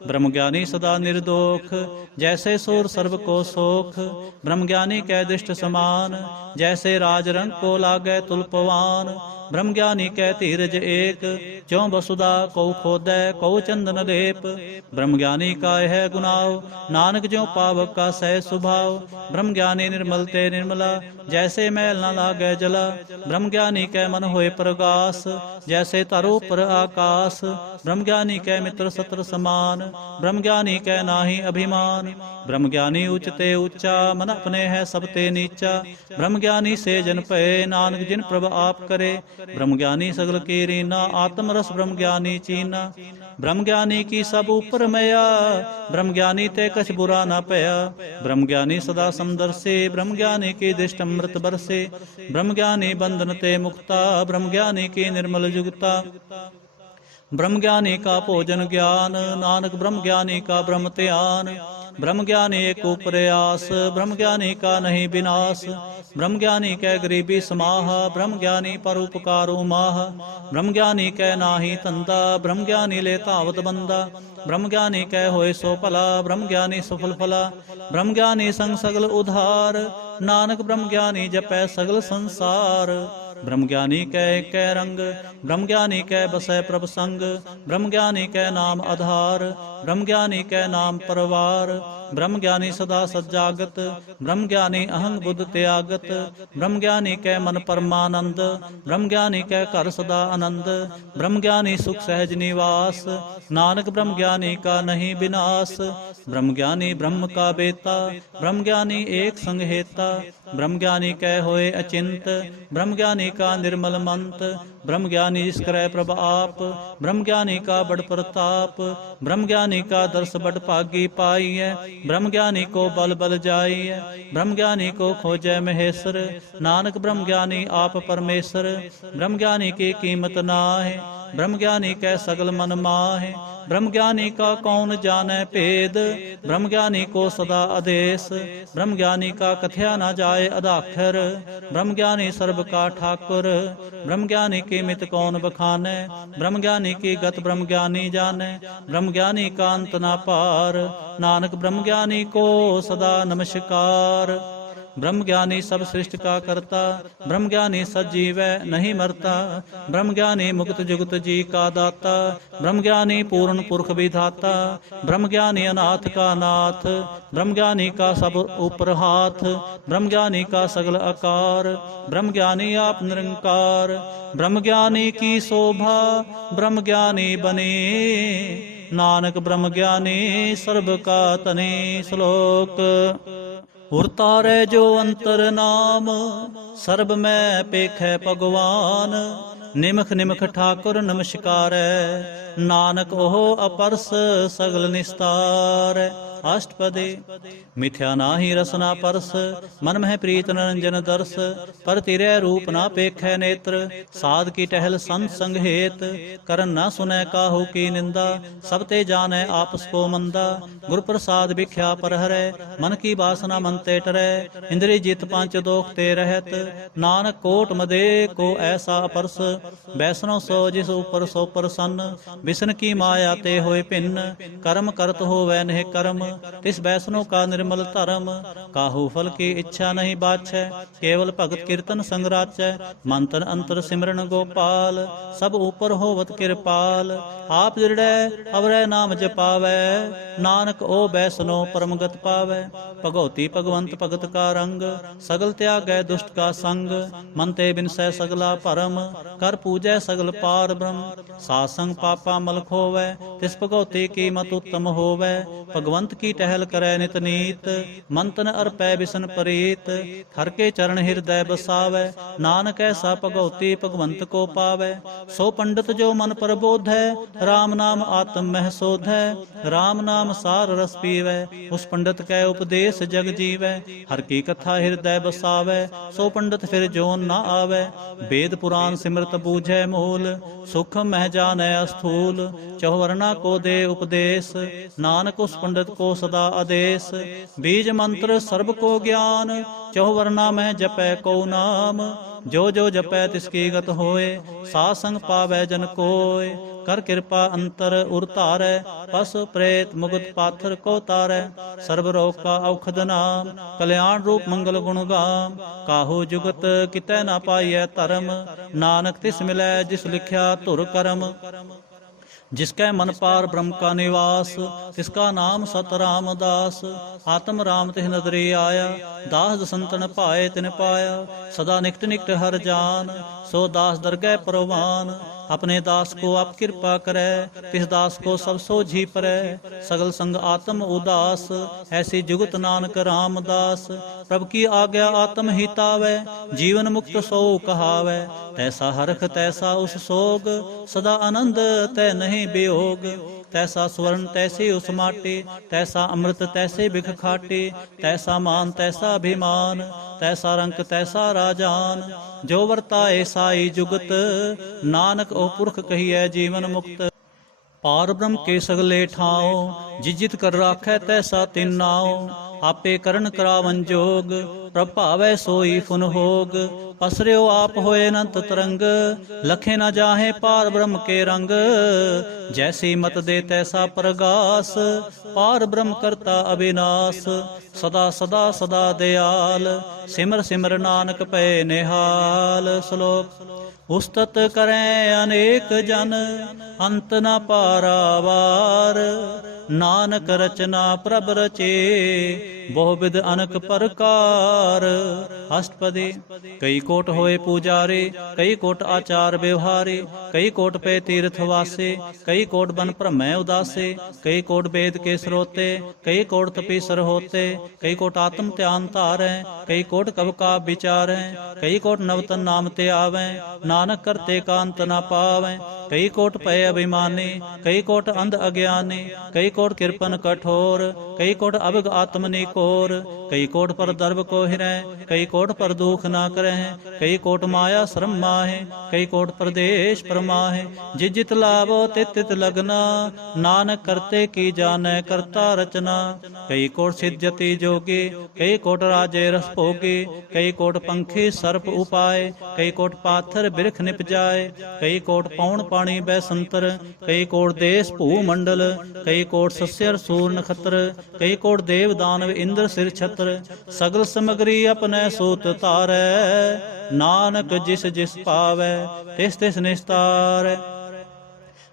ब्रह्म ज्ञानी सदा निर्दोख, जैसे सूर सर्व को सोख। ब्रह्म ज्ञानी कै दृष्ट समान, जैसे राज रंग को लागै तुलपवान। ब्रह्म ज्ञानी कै धीरज एक, ज्यों वसुधा को खोदै को चंदन लेप। ब्रह्म ज्ञानी का है गुनाव, नानक ज्यों पावक का सह सुभाव। ब्रह्म ज्ञानी निर्मल ते निर्मला, जैसे मैल न लागै जला। ब्रह्म ज्ञानी कै मन होए प्रगास, जैसे तरु पर आकाश। ब्रह्म ज्ञानी कै मित्र सत्र समान, ब्रह्म ज्ञानी कै नाहि अभिमान। ब्रह्म ज्ञानी उच्चते ऊंचा, मन अपने है सबते नीचा। ब्रह्म ज्ञानी से जन भये, नानक जिन प्रभ आप करे। ब्रह्म ज्ञानी सगल की रीना, आत्म रस ब्रह्म ज्ञानी चीना। ब्रह्म ज्ञानी की सब ऊपर मया, ब्रह्म ज्ञानी ते कछ बुरा न पया। ब्रह्म ज्ञानी सदा समदर्शी, ब्रह्म ज्ञानी की दृष्ट अमृत बरसे। ब्रह्म ज्ञानी बंधन ते मुक्ता, ब्रह्म ज्ञानी की निर्मल जुगता। ब्रह्म ज्ञानी का भोजन ज्ञान, नानक ब्रह्म ज्ञानी का ब्रह्म ध्यान। ब्रह्म ज्ञानी एक प्रयास, ब्रह्म ज्ञानी का नहीं विनाश। ब्रह्म ज्ञानी कै गरीबी समाह, ब्रह्म ज्ञानी पर उपकारो माह। ब्रह्म ज्ञानी कै नाहि तंदा, ब्रह्म ज्ञानी ले धावत बंदा। ब्रह्म ज्ञानी कै होए सो भला, ब्रह्म ज्ञानी सफल फला। ब्रह्म ज्ञानी संग सगल उधार, नानक ब्रह्म ज्ञानी जपै सगल संसार। ब्रह्म ज्ञानी कै कै रंग, ब्रह्म ज्ञानी कै बसै प्रभ संग। ब्रह्म ज्ञानी कै नाम आधार, ब्रह्म ज्ञानी कै नाम परवार। ब्रह्म ज्ञानी सदा सज्जागत, ब्रह्म ज्ञानी अहंग बुद्ध त्यागत। ब्रह्म ज्ञानी कै मन परमानंद, ब्रह्म ज्ञानी कै घर सदा आनंद। ब्रह्म ज्ञानी सुख सहज निवास, नानक ब्रह्म ज्ञानी का नहीं विनाश। ब्रह्म ज्ञानी ब्रह्म का बेता, ब्रह्म ज्ञानी एक संग हेता। ब्रह्म ज्ञानी कै होए अचिंत, ब्रह्म ज्ञानी का निर्मल मंत। ब्रह्म ज्ञानी जिस करे प्रभ आप, ब्रह्म ज्ञानी का बड़ प्रताप। ब्रह्म ज्ञानी का दर्श बड़ भागी पाई है, ब्रह्म ज्ञानी को बल बल जाई है। ब्रह्म ज्ञानी को खोजै महेश्वर, नानक ब्रह्म ज्ञानी आप परमेश्वर। ब्रह्म ज्ञानी की कीमत ना है, ब्रह्म ज्ञानी कै सगल मन माहे। ब्रह्म ज्ञानी का कौन जाने भेद, ब्रह्म ज्ञानी को सदा आदेश। ब्रह्म ज्ञानी का कथया न जाए अदाखर, ब्रह्म ज्ञानी सर्व का ठाकुर। ब्रह्म ज्ञानी की मित कौन बखाने, ब्रह्म ज्ञानी की गत ब्रह्म ज्ञानी जाने। ब्रह्म ज्ञानी का अंत न पार, नानक ब्रह्म ज्ञानी को सदा नमस्कार। ब्रह्म ज्ञानी सब सृष्टि का करता, ब्रह्म ज्ञानी सजीव नहीं मरता। ब्रह्म ज्ञानी मुक्त जुगत जी का दाता, ब्रह्म ज्ञानी पूर्ण पुरख विधाता। ब्रह्म ज्ञानी अनाथ का नाथ, ब्रह्म ज्ञानी का सब ऊपर हाथ। ब्रह्म ज्ञानी का सगल आकार, ब्रह्म ज्ञानी आप निरंकार। ब्रह्म ज्ञानी की शोभा ब्रह्म ज्ञानी बने, नानक ब्रह्म ज्ञानी सर्व का तने। श्लोक। उरतारे जो अंतर नाम, सर्ब में पेखै भगवान। निमख निमख ठाकुर नमस्कार, नानक ओह अपरस सगल निस्तार। अष्टपदी। मिथ्या नाहि रसना परस, मन मह प्रीत निरंजन दर्श। पर तिरै रूप ना पेखै नेत्र, साध की टहल संत संग हेत। करन न सुनै काहू की निंदा, सब ते जानै आपस को मंदा। गुर प्रसाद भिख्या पर हरै, मन की वासना मन ते टरै। इंद्रिय जित पंच दोख ते रहत, नानक कोट मदे को ऐसा अपरस। वैष्णव सो जिस ऊपर सो प्रसन्न, विष्णु की माया ते होए भिन्न। कर्म करत होवै नेह कर्म, तिस वैष्णो का निर्मल धर्म, काहू फल की इच्छा नहीं बाछै, केवल भगत कीर्तन संग राचै, मंत्र अंतर सिमरन गोपाल, सब ऊपर होवत कृपाल, आप दृढ़ै अवरै नाम जपावै, नानक ओ वैष्णो परमगत पावै, भगवती भगवंत भगत का रंग, सगल त्यागै दुष्ट का संग, मन ते बिनसै सगला परम, कर पूजै सगल पार ब्रह्म, सासंग पापा मल खोवै, तिस भगवती की मत उत्तम होवै, भगवंत की टहल करै नित नीत, मन तन अर्पै बिसन प्रीत, हर के चरण हृदय बसावै, नानक ऐसा भगवती भगवंत को पावै, सो पंडित जो मन प्रबोधै, राम नाम आत्म मह सोधै, राम नाम सार रस पीवै, उस पंडित कै उपदेश जग जीवै, हर की कथा हृदय बसावै, सो पंडित फिर जोन न आवै, वेद पुराण सिमरत बूझै मूल, सुख मह जानै अस्थूल, चौवर्णा को दे उपदेश, नानक उस पंडित को सदा आदेश, बीज मंत्र सर्ब को ज्ञान, चौवर्णा में जपै को नाम, जो जो जपै तिसकी गत होए, सासंग पावै जन कोय, कर कृपा अंतर उर धारै, पस प्रेत मुगत पाथर को तारै, सर्व रोग का औखद नाम, कल्याण रूप मंगल गुण गाम, काहू जुगत कितै न पाइयै धर्म, नानक तिस मिलै जिस लिखिया धुर करम, जिसकै मन पार ब्रह्म का निवास, तिसका नाम सत रामदास, आत्म राम तिह नदरी आया, दास दसंतन पाए तिन पाया, सदा निकट निकट हर जान, सो दास दरगह परवान, अपने दास को आप कृपा करे, तिस दास को सब सोझी परै, सगल संग आत्म उदास, ऐसी जुगत नानक रामदास, प्रभु की आज्ञा आत्म हितावै, जीवन मुक्त सो कहावै, तैसा हरख तैसा उस सोग, सदा आनंद तै नहीं वियोग, तैसा स्वर्ण तैसे उस माटी, तैसा अमृत तैसे बिख खाटी, तैसा मान तैसा अभिमान, तैसा रंक तैसा राजान, जो वर्ताए साई जुगत, नानक ओ पुरख कहिए जीवन मुक्त, पार ब्रह्म के सगले ठाओ, जिजित कर राखै तैसा तिन नाओ, आपे करण करावन जोग, प्रभावै सोई फुन होग, पसर्यो आप होए अनंत तरंग, लखे न जाहे पार ब्रह्म के रंग, जैसी मत दे तैसा प्रगास, पार ब्रह्म करता अविनाश, सदा सदा सदा दयाल, सिमर सिमर नानक पै निहाल, श्लोक उस्तत करें अनेक जन, अंत न पारावार, नानक रचना प्रभ रचे, बहुविध अनक प्रकार, अष्टपदी कई कोट होए पुजारे, कई कोट आचार व्यवहारे, कई कोट पे तीर्थ वासे, कई कोट बन भ्रमै उदासे, कई कोट वेद के स्रोते, कई कोट तपीसर होते, कई कोट आत्म ध्यान धारै, कई कोट कब का विचारै, कई कोट नवतन नाम ते आवै, नानक करते कांत न पावै, कई कोट पय अभिमानी, कई कोट अंध अज्ञानी, कई कोट कृपन कठोर, कई कोट अभिग आत्म निकोर, कई कोट पर दर्भ को हिरै, कई कोट पर दुख न करह, कई कोट माया श्रम माहे, कई कोट प्रदेश परमाहे, जित जित लाभो तित तित लगना, नानक करते की जानै करता रचना, कई कोट सिद्धति जोगी, कई कोट राजे रस भोगी, कई कोट पंखी सर्प उपाय, कई कोट पाथर बिरख निप जाए, कई कोट पौन पानी बैसंतर, कई कोट देश भू मंडल, कई कोट सस्यर सूर नखत्र, कई कोट देव दानव इंद्र सिर छत्र, सगल समगरी अपने सूत तारै, नानक जिस जिस पावै तिस तिस निस्तारै,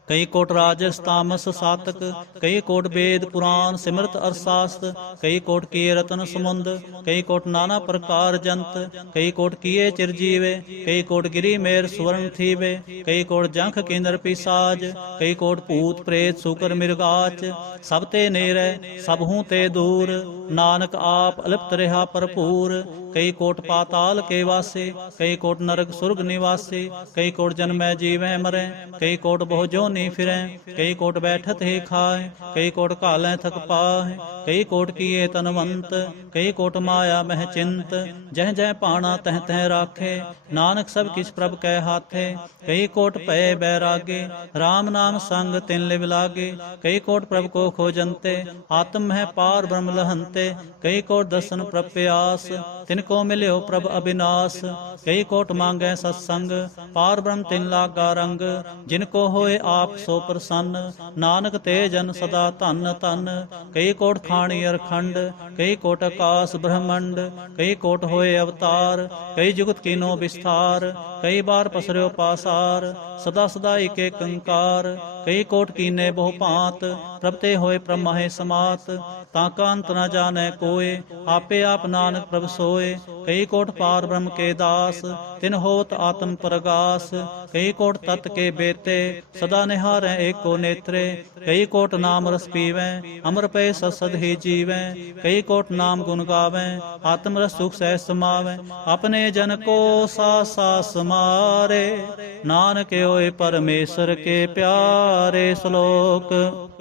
कई कोट राजस तामस सातक, कई कोट वेद पुराण सिमरत अरशास्त्र, कई कोट किए रतन समुंद, कई कोट नाना प्रकार जंत, कई कोट किए चिरजीवे, कई कोट गिरी मेर सुवर्ण थीवे, कई कोट जंख केंद्र पिसाज, कई कोट भूत प्रेत सुकर मृगाच, सब ते नेरै सब हूँ ते दूर, नानक आप अलिप्त रहा भरपूर, कई कोट पाताल के वासे, कई कोट नरक सुरग निवासे, कई कोट जन्मै जीवै मरै, कई कोट बहु जोनि फिरै, कई कोट बैठत ही खाए, कई कोट कालै थक पाहे, कई कोट किए तनवंत, कई कोट माया मह चिंत, जह जह पाना तह तह राखे, नानक सब किस प्रभ कै हाथे, कई कोट पय बैरागे, राम नाम संग तिन लिव लागे, कई कोट प्रभ को खोजंते, आत्म है पार ब्रह्म लहंते, कई कोट दर्शन प्रभ प्यास, तिनको मिल्यो प्रभ अविनाश, कई कोट मांगै सत्संग, पार ब्रह्म तिन लागा रंग, जिनको होए आप ਆਪ ਸੋ ਪ੍ਰਸੰਨ। ਨਾਨਕ ਤੇ ਜਨ ਸਦਾ ਧਨ ਧਨ। ਕਈ ਕੋਟ ਖਾਣੀ ਅਰਖੰਡ, ਕਈ ਕੋਟ ਆਕਾਸ ਬ੍ਰਹਮੰਡ। ਕਈ ਕੋਟ ਹੋਏ ਅਵਤਾਰ, ਕਈ ਜੁਗਤ ਕੀਨੋ ਵਿਸਥਾਰ। ਕਈ ਬਾਰ ਪਸਰਿਓ ਪਾਸਾਰ, ਸਦਾ ਸਦਾ ਇਕ ਏਕੰਕਾਰ। ਕਈ ਕੋਟ ਕੀਨੇ ਬਹੁ ਭਾਂਤ, ਪ੍ਰਭ ਤੇ ਹੋਏ ਪ੍ਰਮਾਹੇ ਸਮਾਤ। ਤਾਂ ਕਾ ਅੰਤ ਨ ਜਾਣੈ ਕੋਇ, ਆਪੇ ਆਪ ਨਾਨਕ ਪ੍ਰਭ ਸੋਏ। ਕਈ ਕੋਟ ਪਾਰ ਬ੍ਰਹਮ ਕੇ ਦਾਸ, ਤਿਨ ਹੋਤ ਆਤਮ ਪ੍ਰਗਾਸ। ਕਈ ਕੋਟ ਤਤ ਕੇ ਬੇਤੇ, ਸਦਾ ਨਿਹਾਰੈ ਏਕੋ ਨੇਤਰੇ। ਕਈ ਕੋਟ ਨਾਮ ਰਸ ਪੀਵੈ, ਅਮਰ ਪਏ ਸਦ ਹੀ ਜੀਵੈ। ਕਈ ਕੋਟ ਨਾਮ ਗੁਣ ਗਾਵੈ, ਆਤਮ ਰਸ ਸੁਖ ਸਹਿ ਸਮਾਵੈ। ਆਪਣੇ ਜਨ ਕੋ ਸਾ ਸਮਾਰੇ, ਨਾਨਕ ਹੋਏ ਪਰਮੇਸ਼ਰ ਕੇ ਪਿਆਰੇ। ਸ਼ਲੋਕ।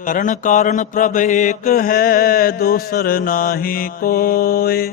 ਕਰਨ ਕਾਰਨ ਪ੍ਰਭ ਏਕ ਹੈ, ਦੂਸਰ ਨਾਹੀ ਕੋਇ।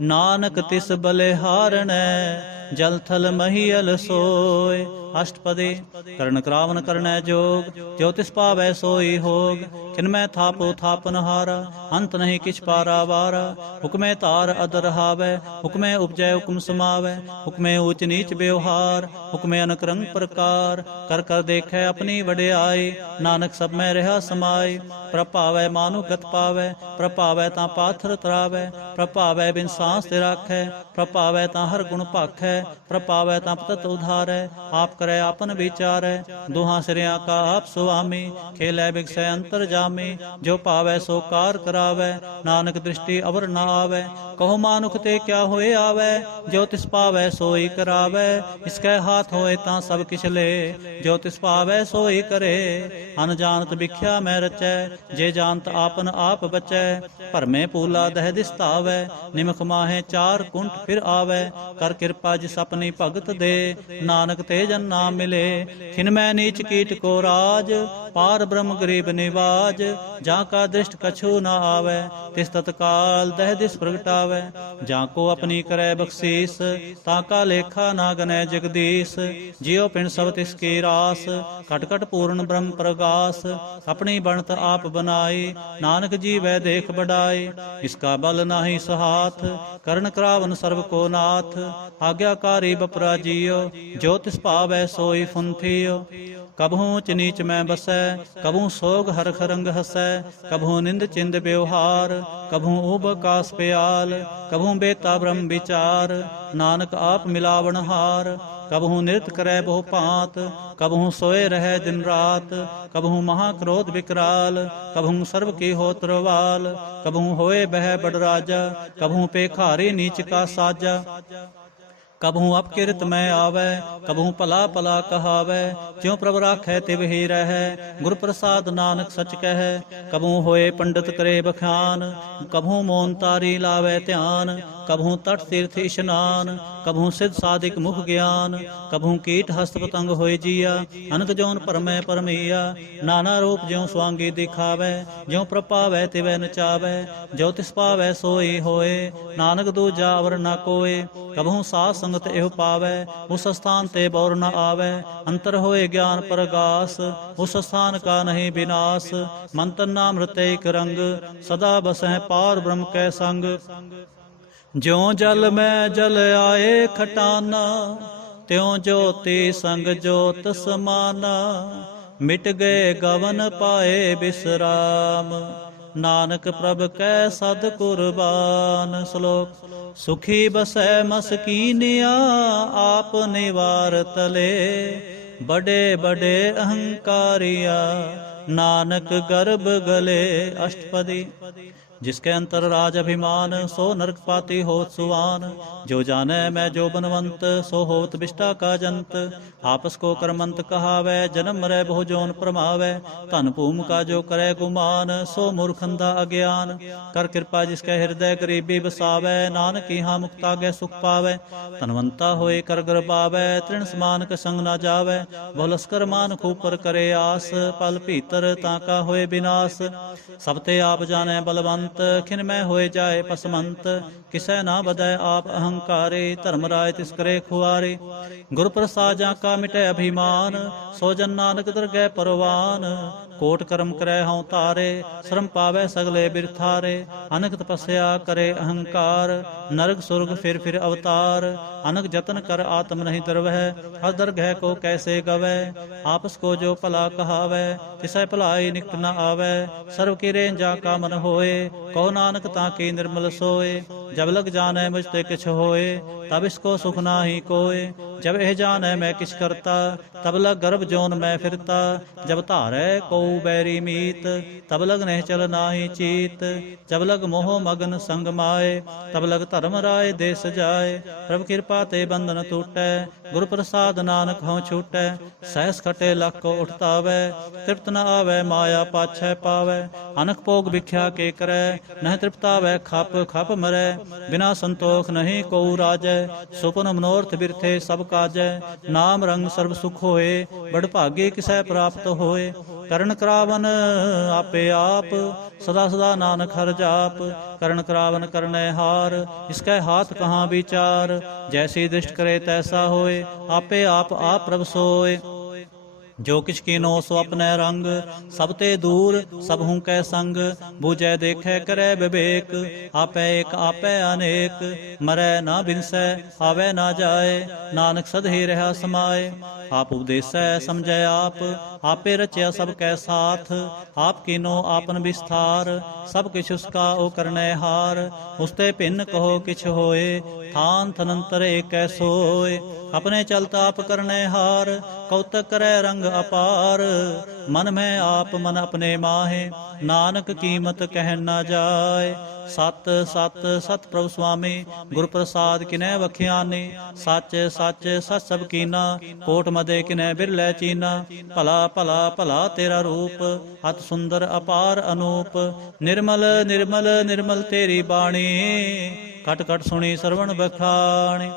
ਨਾਨਕ ਤਿਸ ਬਲਿਹਾਰਣੈ, ਜਲ ਥਲ ਮਹੀਅਲ ਸੋਇ। ਅਸ਼ਟਪਦੀ। ਕਰਨ ਕਰਾਵਨ ਕਰਨੈ ਜੋਗ, ਜੋ ਤਿਸ ਪਾਵੈ ਸੋਈ ਹੋਗ। ਖਿਨਮੈ ਥਾਪੋ ਥਾਪਨਹਾਰਾ, ਅੰਤ ਨਹੀਂ ਕਿਛ ਪਾਰਾ ਵਾਰਾ। ਹੁਕਮੈ ਧਾਰ ਅਦਰ ਹਾਵੈ, ਹੁਕਮੈ ਉਪਜੈ ਹੁਕਮ ਸਮਾਵੈ। ਹੁਕਮੈ ਊਚ ਨੀਚ ਬਿਵਹਾਰ, ਹੁਕਮੈ ਅਨਕ ਰੰਗ ਪ੍ਰਕਾਰ। ਕਰ ਕਰ ਦੇਖੈ ਆਪਣੀ ਵਡਿਆਈ, ਨਾਨਕ ਸਭ ਮੈਂ ਰਿਹਾ ਸਮਾਈ। ਪ੍ਰਭਾਵੈ ਮਾਨੁ ਗਤ ਪਾਵੈ, ਪ੍ਰਭਾਵੈ ਤਾਂ ਪਾਥਰ ਤਰਾਵੈ। ਪ੍ਰਭਾਵੈ ਬਿਨ ਸਾਂਸ ਤੇ ਰਾਖੈ, ਪ੍ਰਭਾਵੈ ਤਾਂ ਹਰ ਗੁਣ ਭਾਖੈ। ਪ੍ਰਭਾਵੈ ਤਾਂ ਪਤਤ ਉਧਾਰੈ, ਆਪ ਕਰੈ ਆਪਨ ਵਿਚਾਰੈ। ਦੋਹਾਂ ਸਿਰਿਆਂ ਕਾ ਆਪ ਸੁਆਮੀ, ਖੇਲੈ ਬਿਗਸੈ ਅੰਤਰ ਜਾਮੀ। ਜੋ ਭਾਵੈ ਸੋ ਕਾਰ ਕਰਾਵੈ, ਨਾਨਕ ਦ੍ਰਿਸ਼ਟੀ ਅਵਰ ਨ ਆਵੈ। ਕਹੋ ਮਾਨੁਖ ਤੇ ਕਿਆ ਹੋਏ ਆਵੈ, ਜੋ ਤਿਸ ਪਾਵੈ ਸੋਈ ਕਰਾਵੈ। ਇਸਕੈ ਹਾਥ ਹੋਏ ਤਾਂ ਸਭ ਕਿਛ ਲੇ, ਜੋ ਤਿਸ ਪਾਵੈ ਸੋਈ ਕਰੇ। ਅਨਜਾਨਤ ਵਿਖਿਆ ਮੈਂ ਰਚੈ, ਜੇ ਜਾਣਤ ਆਪਨ ਆਪ ਬਚੈ। ਭਰਮੇ ਪੂਲਾ ਦਹਿ ਦਿਸ ਧਾਵੈ, ਨਿਮਖ ਮਾਹੇ ਚਾਰ ਕੁੰਠ ਫਿਰ ਆਵੈ। ਕਰ ਕਿਰਪਾ ਜਿਸ ਆਪਣੀ ਭਗਤ ਦੇ, ਨਾਨਕ ਤੇ ਜਨ ਨਾਮ ਮਿਲੇ। ਖਿਨਮੈ ਨੀਚ ਕੀਟ ਕੋ ਰਾਜ, ਪਾਰ ਬ੍ਰਹਮ ਗਰੀਬ ਨਿਵਾਜ। ਜਾਂ ਕਾ ਦ੍ਰਿਸ਼ਟ ਕਛੂ ਨ ਆਵੈ, ਤਿਸ ਤਤਕਾਲ ਦਹਿ ਦਿਸ ਪ੍ਰਗਟਾਵੈ। ਜਾਂ ਕੋ ਆਪਣੀ ਕਰੈ ਬਖਸ਼ੀਸ, ਤਾਂ ਕਾ ਲੇਖਾ ਨਾ ਗਨੈ ਜਗਦੀਸ਼। ਜਿਉ ਪਿੰਡ ਸਭ ਤਿਸ ਕੀ ਰਾਸ, ਘਟ ਘਟ ਪੂਰਨ ਬ੍ਰਹਮ ਪ੍ਰਗਾਸ। ਆਪਣੀ ਬਣਤ ਆਪ ਬਨਾਈ, ਨਾਨਕ ਜੀਵੈ ਦੇਖ ਬਡਾਈ। ਇਸਕਾ ਬਲ ਨਾਹੀ ਸਹਾਥ, ਕਰਨ ਕਰਾਵਨ ਸਰਬ ਕੋ ਨਾਥ। ਆਗਿਆਕਾਰੀ ਬਪਰਾ ਜੀਉ, ਜੋ ਤਿਸ ਭਾਵੈ ਸੋਈ ਫੁੰਥੀਉ। ਕਬਹੂ ਊਚ ਨੀਚ ਮੈਂ ਬਸੈ, ਕਬਹੂ ਸੋਗ ਹਰਖ ਰੰਗ ਹਸੈ। ਕਬਹੂ ਨਿੰਦ ਚਿੰਦ ਬਿਵਹਾਰ, ਕਬਹੂ ਊਬ ਕਾਸ ਪਿਆਲ। ਕਬਹੂ ਬੇਤਾ ਬ੍ਰਹਮ ਵਿਚਾਰ, ਨਾਨਕ ਆਪ ਮਿਲਾਵਣ ਹਾਰ। ਕਬਹੂ ਨਿਰਤ ਕਰੈ ਬਹੁ ਭਾਂਤ, ਕਬਹੂ ਸੋਏ ਰਹਿ ਦਿਨ ਰਾਤ। ਕਬਹੂ ਮਹਾ ਕ੍ਰੋਧ ਵਿਕਰਾਲ, ਕਬਹੂ ਸਰਬ ਕੀ ਹੋਤ ਰਵਾਲ। ਕਬਹੂ ਹੋਏ ਬਹਿ ਬੜ ਰਾਜਾ, ਕਬਹੂ ਪੇਖਾਰੀ ਨੀਚ ਕਾ ਸਾਜਾ। ਕਬਹੂ ਅਪਕਿਰਤ ਮੈਂ ਆਵੈ, ਕਬਹੂ ਭਲਾ ਭਲਾ ਕਹਾਵੈ। ਜਿਉ ਪ੍ਰਭ ਰਾਖੈ ਤਿਵ ਹੀ ਰਹੈ, ਗੁਰ ਪ੍ਰਸਾਦ ਨਾਨਕ ਸਚ ਕਹੈ। ਕਬਹੂ ਹੋਏ ਪੰਡਤ ਕਰੇ ਬਖਾਨ, ਕਬਹੂ ਮੋਨ ਤਾਰੀ ਲਾਵੈ ਧਿਆਨ। ਕਬਹੂ ਤਟ ਤੀਰਥ ਇਸ਼ਨਾਨ, ਕਬਹੂ ਸਿਧ ਸਾਧਿਕ ਮੁਖ ਗਿਆਨ। ਕਬਹੂ ਕੀਟ ਹਸਤ ਪਤੰਗ ਹੋਏ ਜੀਆ, ਅਨਕ ਜੋਨ ਭਰਮੈ ਭਰਮਈਆ। ਨਾਨਾ ਰੂਪ ਜਿਉ ਸਵਾਂਗੀ ਦਿਖਾਵੈ, ਜਿਉ ਪ੍ਰਭਾਵੈ ਤਿਵੈ ਨਚਾਵੈ। ਜੋ ਤਿਸ ਪਾਵੈ ਸੋਈ ਹੋਏ, ਨਾਨਕ ਦੂਜਾ ਅਵਰ ਨ ਕੋਇ। ਕਬਹੂ ਸਾਧ ਸੰਗਤ ਇਹੋ ਪਾਵੈ, ਉਸ ਸਥਾਨ ਤੇ ਬੌਰ ਨ ਆਵੈ। ਅੰਤਰ ਹੋਏ ਗਿਆਨ ਪ੍ਰਗਾਸ, ਉਸ ਸਥਾਨ ਕਾ ਨਹੀਂ ਵਿਨਾਸ਼। ਮਨ ਤਨ ਨਾਮ ਰਤੈ ਇਕ ਰੰਗ, ਸਦਾ ਬਸਹਿ ਪਾਰ ਬ੍ਰਹਮ ਕੈ ਸੰਗ। ਜਿਉ ਜਲ ਮੈਂ ਜਲ ਆਏ ਖਟਾਨਾ, ਤਿਉ ਜੋਤੀ ਸੰਗ ਜੋਤ ਸਮਾਨਾ। ਮਿਟ ਗਏ ਗਵਨ ਪਾਏ ਬਿਸਰਾਮ, ਨਾਨਕ ਪ੍ਰਭ ਕੈ ਸਦ ਕੁਰਬਾਨ। ਸ਼ਲੋਕ। ਸੁਖੀ ਬਸੈ ਮਸਕੀਨਿਆ, ਆਪ ਨਿਵਾਰ ਤਲੇ। ਬੜੇ ਬੜੇ ਅਹੰਕਾਰੀਆ, ਨਾਨਕ ਗਰਭ ਗਲੇ। ਅਸ਼ਟਪਦੀ। जिसके अंतर राज अभिमान, सो नरक पाती होत सुवान। जो जाने मैं जो बनवंत, सो होत बिष्टा का जंत। आपस को करमंत कहावै, जन्म मरै बहु जोन प्रमावै। धन भूम का जो करे गुमान, सो मूर्खंदा अज्ञान। कर कृपा जिसके हृदय गरीबी बसावै, नानक यहाँ मुक्ता गै सुख पावै। धनवंता होए कर गरबावै, तृण समान के संग ना जावै। बहुलस्कर मान खूपर करे आस, पल भीतर ताका होए विनाश। सब ते आप जाने बलवंत, खिन में होए जाए पसमंत। किसै ना बदै आप अहंकारे, धर्म राय तिस करे खुआरे। गुर प्रसाद जा का मिटे अभिमान, सो जन नानक दरगह परवान। ਕੋਟ ਕਰਮ ਕਰੈ ਹਉ ਧਾਰੇ, ਸ਼ਰਮ ਪਾਵੈ ਸਗਲੇ ਬਿਰਥਾਰੇ। ਅਨਕ ਤਪੱਸਿਆ ਕਰੇ ਅਹੰਕਾਰ, ਨਰਕ ਸੁਰਗ ਫਿਰ ਅਵਤਾਰ। अनक जतन कर आत्म नहीं दरवह, हर दरगह को कैसे गवै। आपस को जो भला कहावै, तिसै भलाई निकट न आवै। सर्व की रेंजा का मन होए, कहो नानक ताकी निर्मल सोए। जब लग जानै मुझ ते किछ होए, तब इसको सुख नाही कोय। जब एह जानै मैं किछ करता, तब लग गर्भ जोन मैं फिरता। जब धारै को बैरी मीत, तब लग नह चल नाही चीत। जब लग मोह मगन संग माए, तब लग धर्म राय देश जाए। प्रभ कृपा ते बंधन टूटै, गुर प्रसाद नानक हਉ छूटै। सहस खटे लख को उठतावै, तृप्त न आवै माया पाछै पावै। अनक भोग भिख्या के करै, नह तृप्तावै खप खप मरै। बिना संतोख नहीं को राजै, सुपन मनोरथ बिरथे सब काजै। नाम रंग सर्व सुख होए, बड़ भागे किसै प्राप्त होए। करण करावन आपे आप, सदा सदा नानक हर जाप। करण करावन करनै हार, इसकै हाथ कहाँ विचार। जैसी दृष्ट करे तैसा होए, आपे आप प्रभ सोए। जो किछ कीनो सो अपने रंग, सब ते दूर सब हूँ कै संग। बूझै देखै करै विवेक, आपै एक आपै अनेक। मरै ना बिनसै आवे ना जाए, नानक सद ही रहा समाए। आप उपदेसै समझै आप, आपे रचया सब कै साथ। आप कीनो आपन विस्तार, सब किछ उसका ओ करनै हार। उसते भिन्न कहो किछ होए, थान थनंतर एक सोए। अपने चलत आप करनै हार, कौतक करै रंग अपार। मन में आप मन अपने माहे, नानक कीमत कहन ना जाए। सत सत सत प्रभु स्वामी, गुर प्रसाद किनै वखियानी। सच सच सच सब कीना, कोट मदे किनै बिरलै चीना। भला भला भला तेरा रूप, अत सुंदर अपार अनूप। निर्मल निर्मल निर्मल तेरी बाणी, कट कट सुनी श्रवण बखाणी।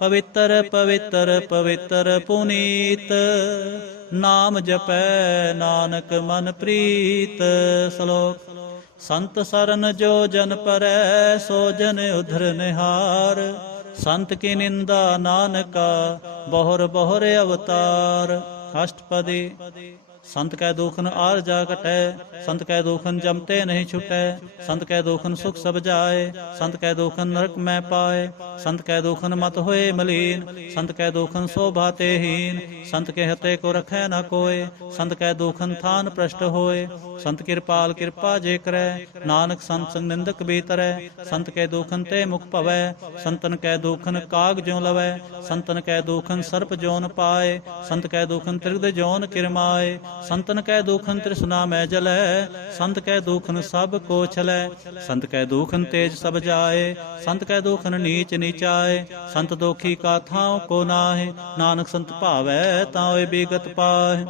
पवित्र पवित्र पवित्र पुनीत, नाम जपै नानक मन प्रीत। श्लोक। संत सरन जो जन परै, सो जन उधर निहार। संत की निंदा नानका, बहुर बहुर अवतार। अष्टपदी। संत कै दुखन आर जा कटै, संत कै दुखन जमते नहीं छुटै। संत कै दुखन सुख सब जाए, संत कै दुखन नरक में पाए। संत कै दुखन मत होए मलीन, संत कै दुखन शोभा ते हीन। संत के हते को रखै न कोय, संत कै दुखन थान प्रष्ट होए। संत कृपाल कृपा जे करै, नानक संत संग निंदक भी तरै। संत कै दुखन ते मुख भवै, संतन कै दुखन काग ज्यों लवै। संतन कै दुखन सर्प जोन पाए, संत कै दुखन त्रिगद जोन किरमाए। संतन कै दुखन तृष्णा में जलै, संत कै दुखन सब को छलै। संत कै दुखन तेज सब जाए, संत कै दुखन नीच नीचाए। संत दोखी का थाव को नाहि, नानक संत भावै ताओ बिगत पाहि।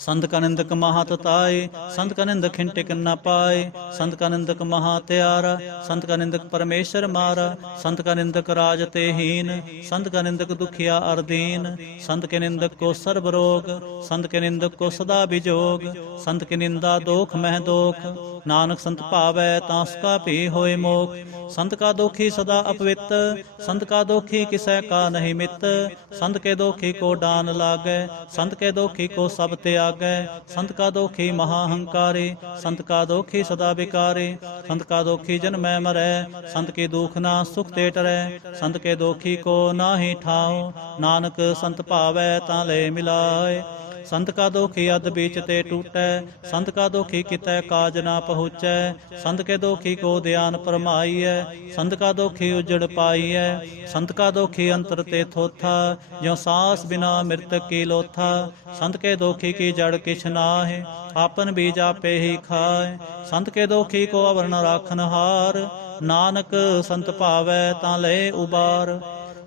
संत का निंदक महातताई, संत का निंदक खिंटिक न पाए। संत का निंदक महात्यारा, संत का निंदक परमेश्वर मारा। संत का निंदक राज ते हीन, संत का निंदक दुखिया अरदीन। संत के निंदक को सर्व रोग, संत के निंदक को सदा विजोग। संत की निंदा दोख मह दोख, नानक संत भावै तां उसका भी होए मोख। संत का दोखी सदा अपवित, संत का दोखी किसै का नहीं मित। संत के दोखी को डान लागै, संत के दोखी को सब त्यागै। संत का दोखी महाहंकारी, संत का दोखी सदा विकारी। संत का दोखी जन्म में मरै, संत की दुख ना सुख ते टरै। संत के दोखी को नाहि ठाओ, नानक संत भावै तां ले मिलाए। संत का दोखी अध बीच ते टूटै, संत का दोखी कितै काज ना पहुँचै। संत के दोखी को ध्यान फरमाइयै, संत का दोखी उजड़ पाइयै। संत का दोखी अंतर ते थोथा, ज्यों सांस बिना मृतक की लोथा। संत के दोखी की जड़ किछ नाहि, आपन बीज आपे ही खाए। संत के दोखी को अवरण राखन हार, नानक संत भावै तां ले उबार।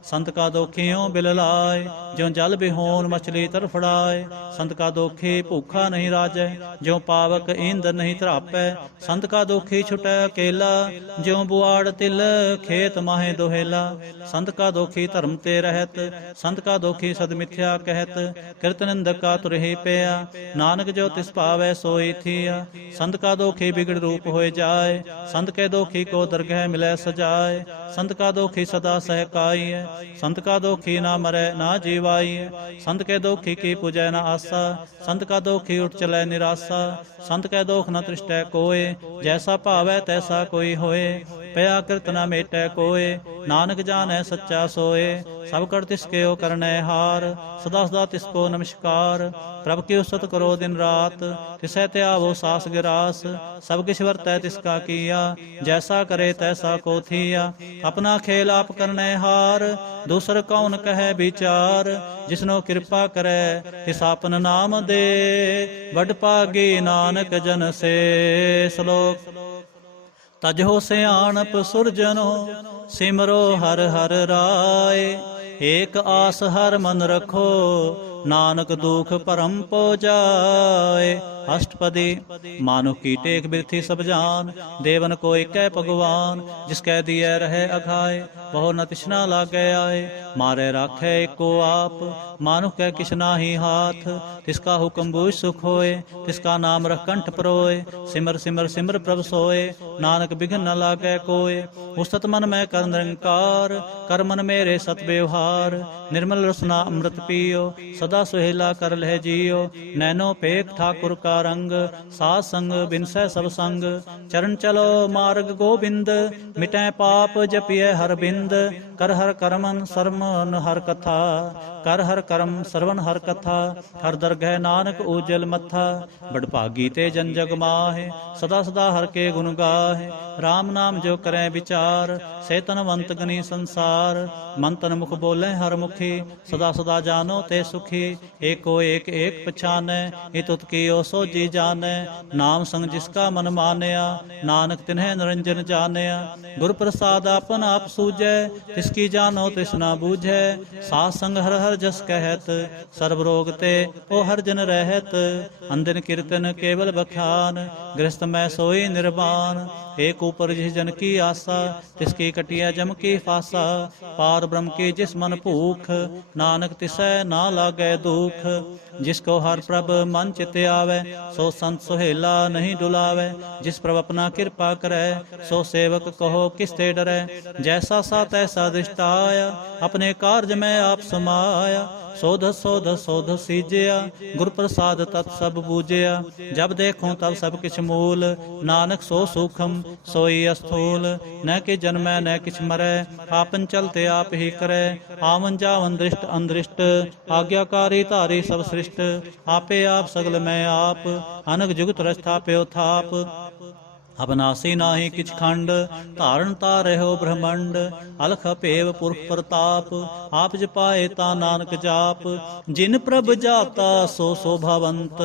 संत का दोखियों बिल लाए, ज्यों जल बिहोन मछली तरफड़ाए। संत का दोखी भूखा नहीं राजै, ज्यों पावक ईंधन नहीं तरापै। संत का दोखी छुटै अकेला, ज्यों बुआड़ तिल खेत माहे दोहेला। संत का दोखी धर्म ते रहत, संत का दोखी सद मिथ्या कहत। कृत निंदक का तुरहि पिया, नानक जो तिस भावै सोई थिया। संत का दोखी बिगड़ रूप होए जाए, संत के दोखी को दरगह मिलै सजाए। संत का दोखी सदा सहकाई है, संत का दोखी ना मरै ना जीवाई। संत के दोखी की पूजै न आसा, संत का दोखी उठ चलै निराशा। संत कै दोख न तृष्टै कोय, जैसा भावै तैसा कोई होए। पया कृत न मेटै कोय, नानक जानै सच्चा सोए। सब कर तिसके ओ करनै हार, सदा सदा तिसको नमस्कार। प्रभ की उस्तत करो दिन रात, तिसै त्यावो सास गिरास। सब किछ वरतै तिसका किया, जैसा करे तैसा को थिया। अपना खेल आप करनै हार, दूसर कौन कहे विचार। जिसनो कृपा करे तिस आपन नाम दे, बड़ भागी नानक जन से। श्लोक। तजहो सियाणप सुरजनो, सिमरो हर हर राय। एक आस हर मन रखो, नानक दुख परम पो जाए। अष्टपदी। मानुख की टेक बिरथी सब जान, देवन को एक भगवान। जिसकै दिए रहे अघाय, बहु न तिसना लागे आए। मारे राखे एको आप, मानुख कै किछ नाहि हाथ। तिसका हुक्म बूझ सुख होए, तिसका नाम रख कंठ परोए। सिमर सिमर सिमर प्रभ सोए, नानक बिघन न लागे कोय। उस्तत मन में कर निरंकार, कर मन मेरे सत व्यवहार। निर्मल रसना अमृत पियो, सदा सुहेला कर लह जियो। नैनो पेख ठाकुर का रंग, साध संग बिनसै सब संग। चरण चलो मार्ग गोबिंद, मिटै पाप जपिय हर बिंद। कर हर करमन सरमन हर कथा, कर हर करम सरवन हर कथा। हर दरगह नानक उजल मथा, बड़ भागी ते जन जग माहे। सदा सदा हर के गुण गाहे, राम नाम जो करें विचार। से तनवंत गनी संसार, मन तन मुख बोले हर मुखी। सदा सदा जानो ते सुखी, एको एक एक पछानै। हित उत की ओ सोजी जानै, नाम संग जिसका मन मानया। नानक तिन्ह निरंजन जानिया, गुर प्रसाद आपन आप सूझै। तिसकी जानो तृष्णा बूझै, साथ संग हर हर जस कहत। सर्व रोग ते ओ हर जन रहत, अंदिन कीर्तन केवल बखान। गृहस्थ मैं सोई निर्वाण, एक ऊपर जिस जन की आशा। तिसकी कटिया जम की फासा, पार ब्रह्म की जिस मन भूख। नानक तिसै ना लागे दुख, जिसको हर प्रभ मन चित आवे। सो संत सुहेला नहीं डुलावे, जिस प्रभ अपना कृपा करे। सो सेवक कहो किसते डरे, जैसा सा तैसा दृष्टाया। अपने कार्य में आप समाया, सोध सोध सोध सीजया। गुर प्रसाद तत् सब बूझया, जब देखूं तब सब किछ मूल। नानक सो सूखम सोई अस्थूल, न कि जन्मै न किछ मरै। आपन चलते आप ही करे, आवन जावन दृष्ट अनदृष्ट। आज्ञाकारी धारी सब सृष्ट, आपे आप सगल मैं आप। अनग जुगत रस्थाप्यो थाप, अबनासी नाही किछ खंड। धारण तारहो ब्रह्मंड, अलख अपेव पुरख प्रताप। आप जपाए ता नानक जाप, जिन प्रभ जाता सो शोभावंत।